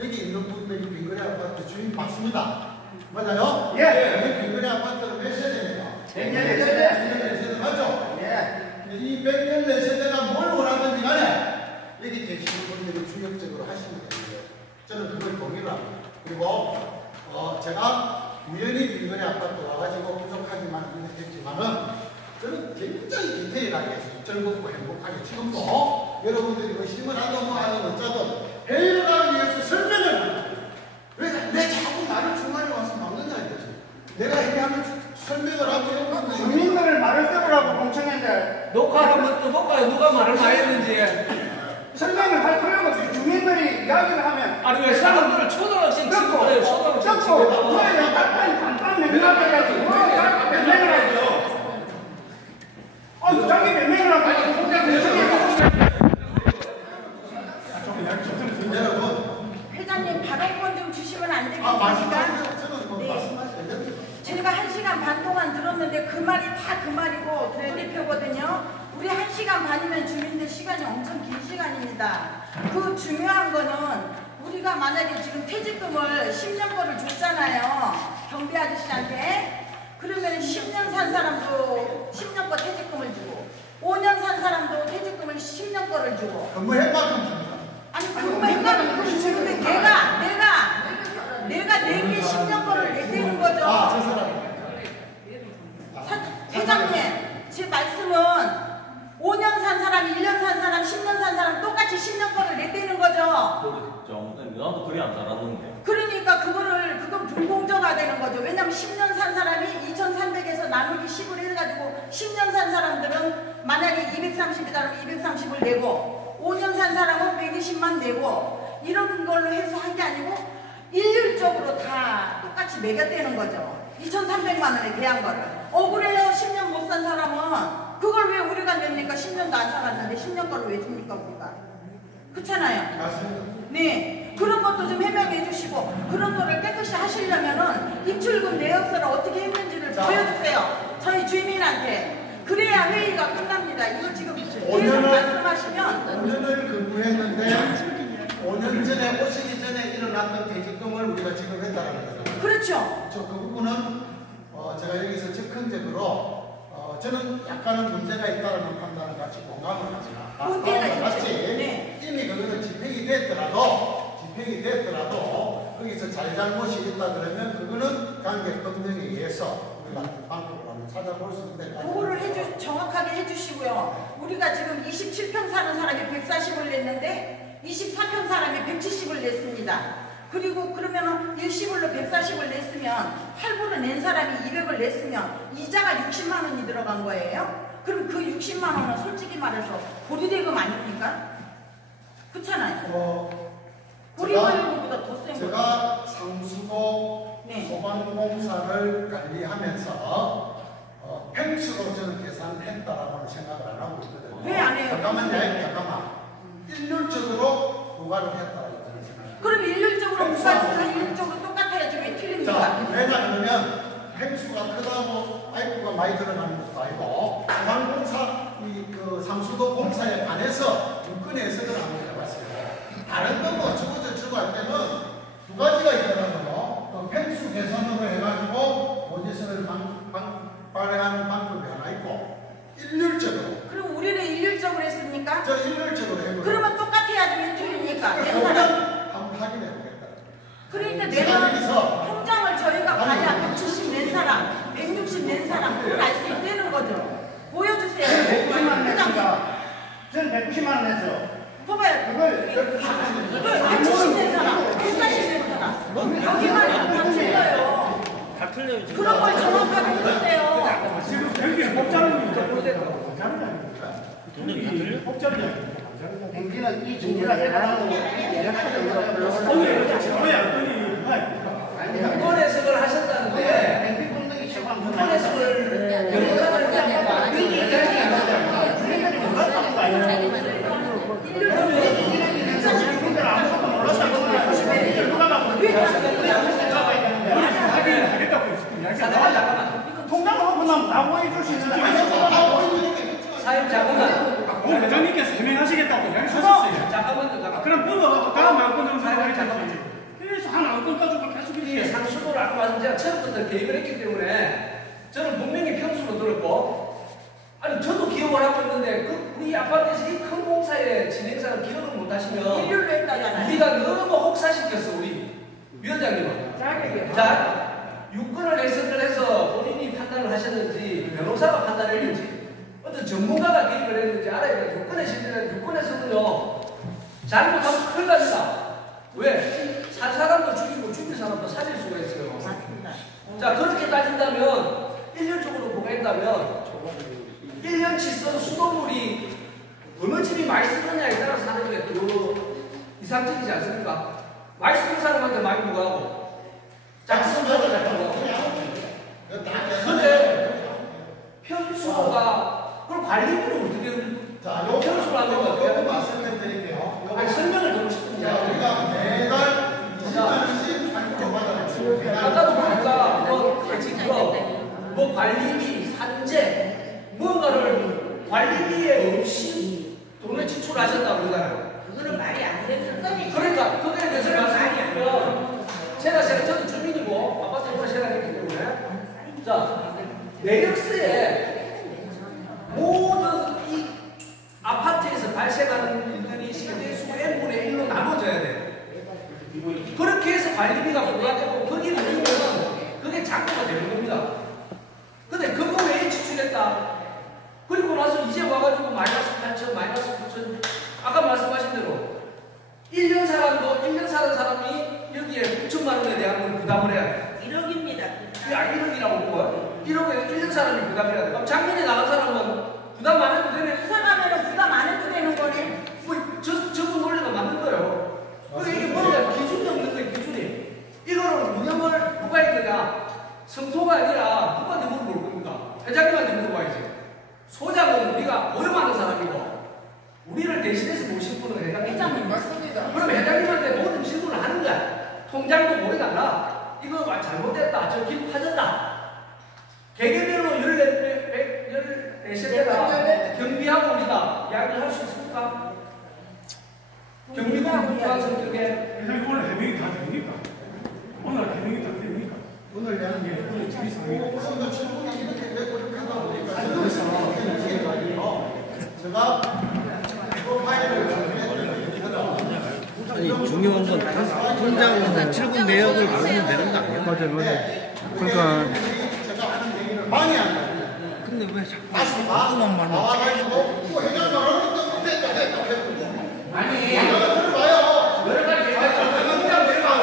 여기 있는 분들이 빙그레 아파트 주인 맞습니다. 맞아요? 예. 여기 빙그레 아파트는 몇 세대입니까? 100년 4세대. 100년 4세대 맞죠? 예. 이 100년 4세대가 뭘 원하든지 간에 여기 계시는 분들이 주역적으로 하시면 됩니다. 저는 그걸 동의를 합니다. 그리고 제가 우연히 빙그레 아파트 와가지고 부족하지만 했지만은 저는 굉장히 디테일하게 즐겁고 행복하게 지금도 여러분들이 의심을 하든 뭐 하든 어쩌든 회의를 하기 위해서 설명을 합니다. 왜 자꾸 나를 중간에 와서 막느냐 이거지. 내가 얘기하면 설명을 하고 주민들을 말을 들으라고 공청했는데 녹화하면 또 녹화에 누가 말을 많이 했는지. 설명을 할 필요가 없어요. 주민들이 이야기를 하면 아니 왜 사람들을 초등학생 취급을 초등학생 취급을 왜 깜빡 명령을 해야지. 왜 명령을 하죠? 자기 명령을 하고 여러분 회장님 발언권 좀 주시면 안 말씀하세요. 되겠습니까? 저는 뭐 네. 말씀하세요. 제가 1시간 반 동안 들었는데 그 말이 다 그 말이고 돌이표거든요. 우리 1시간 반이면 주민들 시간이 엄청 긴 시간입니다. 그 중요한 거는 우리가 만약에 지금 퇴직금을 10년 거를 줬잖아요. 경비 아저씨한테. 그러면 10년 산 사람도 10년 거 퇴직금을 주고 5년 산 사람도 퇴직금을 10년 거를 주고 근무할 만큼 줍니다. 아니 근무했다는 주는데 내가 내게 10년 거를 내는 거죠. 저 사람이. 회장님, 제 말씀은 5년 산 사람, 1년 산 사람, 10년 산 사람 똑같이 10년 거를 내는 거죠. 나도 그리 안 살았는데. 그러니까 그건 불공정화되는 거죠. 왜냐면 10년 산 사람이 2,300에서 나누기 10을 해가지고 10년 산 사람들은 만약에 230이다 그러면 230을 내고 5년 산 사람은 120만 내고 이런 걸로 해서 한 게 아니고 일률적으로 다 똑같이 매겼대는 거죠. 2,300만 원에 대한 거를. 억울해요. 10년 못 산 사람은. 그걸 왜 우리가 냅니까? 10년도 안 살았는데 10년 거를 왜 줍니까 우리가? 그렇잖아요. 맞습니다. 네. 그런 것도 좀 해명해 주시고 그런 거를 깨끗이 하시려면은 입출금 내역서를 어떻게 했는지를 보여주세요. 저희 주민한테. 그래야 회의가 끝납니다. 이거 지금 계속 말씀하시면 5년을 근무했는데 5년 전에 오시기 전에 일어났던 퇴직금을 우리가 지금 했다는 거죠. 그렇죠. 그 부분은 제가 여기서 즉흥적으로 저는 약간은 문제가 있다는 판단을 같이 공감을 하지만 문제가 있죠. 같이 네. 이미 그거는 집행이 됐더라도 거기서 잘잘못이 있다 그러면 그거는 관계법령에 의해서 우리가 방법을 한번 찾아볼 수 있는데 그거를 정확하게 해주시고요. 우리가 지금 27평 사는 사람이 140을 냈는데 24평 사람이 170을 냈습니다. 그리고 그러면 일시불로 140을 냈으면 할부로 낸 사람이 200을 냈으면 이자가 60만 원이 들어간 거예요? 그럼 그 60만 원은 솔직히 말해서 보리대금 아닙니까? 그렇잖아요. 보리대금보다 더 센 거죠. 제가 상수도 네. 소방공사를 관리하면서 팽수로 저는 계산했다라고는 생각을 안 하고 있거든요. 왜 안 해요? 잠깐만. 일률적으로 부과를 했다라고 저는 생각합니다. 그럼 일률적으로 부과했으면 일률적으로 똑같아야지 왜 틀립니까? 자, 왜냐하면 팽수가 크다고 파이프가 많이 들어가는 것도 아니고 소방공사 그 상수도 공사에 관해서 인권에서는 한번 해봤어요. 다른 거 뭐 저거 할 때는 두 가지가 있더라고요. 팽수 개선으로 해가지고 보지서를 발행하는 방법이 하나 있고 일률적으로. 그럼 우리는 일률적으로 했습니까? 저 일률적으로 해보죠. 그러면 똑같아야지 왜 틀립니까? 낸 해보면 사람. 한번 확인해 보겠다. 그러니까 제가 내가 여기서 통장을 저희가 봐야 170 낸 사람, 160 낸 사람 그걸 알 수 있다는 거죠. 보여주세요. 190만 원 회장님. 냈습니다. 저는 190만 원 냈어요. 봐봐요. 이걸 170 낸 사람, 140 낸 사람. 여기만 다 틀려요. 다 틀려요 지금. 그런 걸 정확하게 해주세요. 지금 경기를 복잡합니다. 복잡이야. 경기는 이 정리가 해당하고 오늘 제가 처음부터 개입을 했기 때문에 저는 분명히 평수로 들었고, 아니 저도 기억을 하고 있는데 우리 아파트에서 이 큰 공사의 진행사를 기억을 못 하시면 일요일로 했다잖아요. 우리가 너무 혹사시켰어 우리 위원장님은. 자, 유권을 해석을 해서 본인이 판단을 하셨는지 변호사가 판단했는지 어떤 전문가가 개입을 했는지 알아야 돼요. 유권에서는요 잘못하면 큰일 납니다. 왜? 산 사람도 죽이고 죽일 사람도 살릴 수가 있어요. 맞습니다. 자, 그렇게 따진다면 1년적으로 보겠다면 1년치 쓴 수돗물이 어느 집이 많이 쓰느냐에 따라서 하는 게 더 이상적이지 않습니까? 많이 쓰는 사람한테 많이 부과하고 작은 사람한테 잘 부과하고. 근데 평수가 그럼 관리비는 어떻게 자, 평수로 하는 거 어떻게 요거 말씀을 드릴게요. 아니 설명을 더 싶은데. 우리가 매달 20만 원씩 발표를 받아요. 아까도 보니까 뭐 관리비, 산재 무언가를 관리비에 없이 돈을 지출하셨다고 그러잖아요. 그거는 말이 안 되는 거니. 그러니까 그거에 대해서 말씀드리면 제가 저도 주민이고 아파트에서 생활했기 때문에 자 내역서에 모든 이 아파트에서 발생하는 일들이 세대수 n분의 1로 나눠져야 돼요. 그렇게 해서 관리비가 부과되고 거기 모이면 그게 작도가 되는 겁니다. 근데 그거 왜 지출했다? 그리고 나서 이제 와가지고 마이너스 8천, 마이너스 9천 아까 말씀하신 대로 1년 사는 사람이 여기에 9천만 원에 대한 걸 부담을 해야 돼. 1억입니다. 야, 1억이라고 뭐야? 1억에 1년 사람이 부담해야 돼. 그럼 작년에 나간 사람은 부담 안 해도 되네. 부산 가면은 부담 안 해도 되는 거네. 저분 논리가 맞는 거예요. 그러니까 이게 뭔가 기준이 없는 거예요, 기준이. 이거를 운영을 누가 했느냐? 성토가 아니라 누구한테 물어볼 겁니까? 회장님한테 물어봐야지. 소장은 우리가 오염하는 사람이고, 우리를 대신해서 모신 분은 회장님. 맞습니다. 그럼 회장님한테 모든 질문을 하는 거야. 통장도 보여달라. 이거 잘못됐다. 저 길 파졌다. 개개별로 14세대가 경비하고 우리가 이야기를 할 수 있습니까? 경비하고 우리가 성격에 오늘 해명이 다 됩니까? 오늘 해명이 다 됩니까? 오늘 내는 게 오늘 집이 상황이 선거 출근이 이렇게 되고 이렇게 하다 보니까 이런 상황이 이게 아니에요. 제가 프로파일을 준비했는데 아니 중요한 건 통장 출금 내역을 모르면 되는 거 아니에요? 맞아요. 그러니까 제가 하는 얘기를 방해한다. 근데 왜 자꾸 다시 조그만 말만 나와가지고 또 회장 말하는 됐다 했고. 아니 들어봐요. 여러 가지 얘기하죠. 통장 내려가고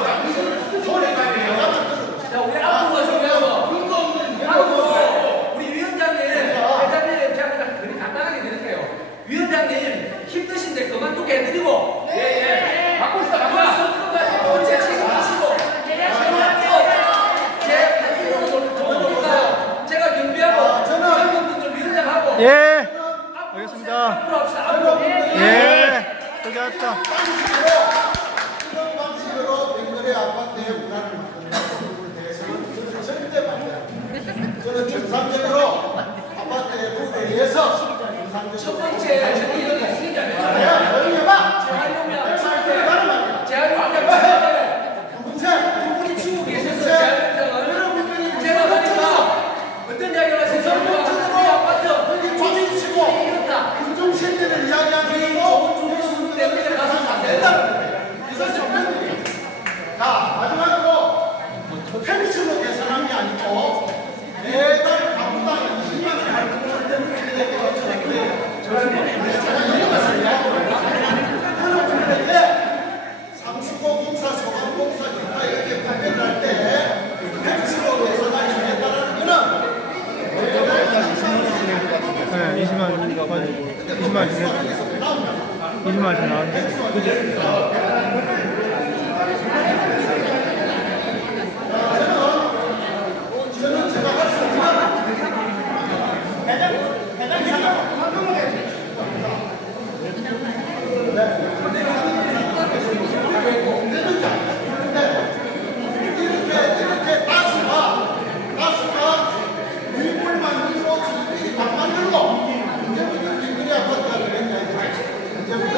자, 우리 앞으로 중요한 근거 없는 거. 우리 위원장님, 회장님, 제가 그냥 되게 간단하게 드릴게요. 위원장님, 힘드신데 그만두게 해드리고. 예. 갖고 있어, 갖고 있어. 문제 책임지시고. 제 한국으로 좋으니까 제가 경비하고 젊은 분들 위원장하고. 예. 알겠습니다. 앞으로 합시다. 앞으로. 예. 수고하셨다. 이런 방식으로 뱅글의 아파트의 문화를 만드는 부분에 대해서는 저는 절대 반대합니다. 저는 정상적으로 아파트의 룰에 의해서 정상적으로 첫 번째, 저기 이런 거 있으니까. 야, 조용히 해봐. 재활용량 말을 재활용량 동생, 두 분이 치고 계셔서 재활용량을 제가 하니까 어떤 이야기를 하셨습니까? 우리 아파트 주민 치고 이렇다. 군중 생계를 이야기하는 이 거 좋은 주민 때문에 가서 가세요. 있을 수 없는 일이에요. 자, 마지막으로 펜스로 계산한 게 아니고 매달 가구당 20만 원 발급을 때문에 상수고 공사, 소방 공사, 기타 이렇게 판매를 할 때 펜스로 계산하기 했다는 거는 네, 20만 원 가지고 20만 원 주세요. 20만 원 나왔는데. 그죠? 저는 제가 할 수 없지만 이렇게 다수가 유입을 만들고 지들끼리 밥 만들고 언제부터 빙그리 아파트가 그랬냐 이제 언제부터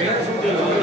왜?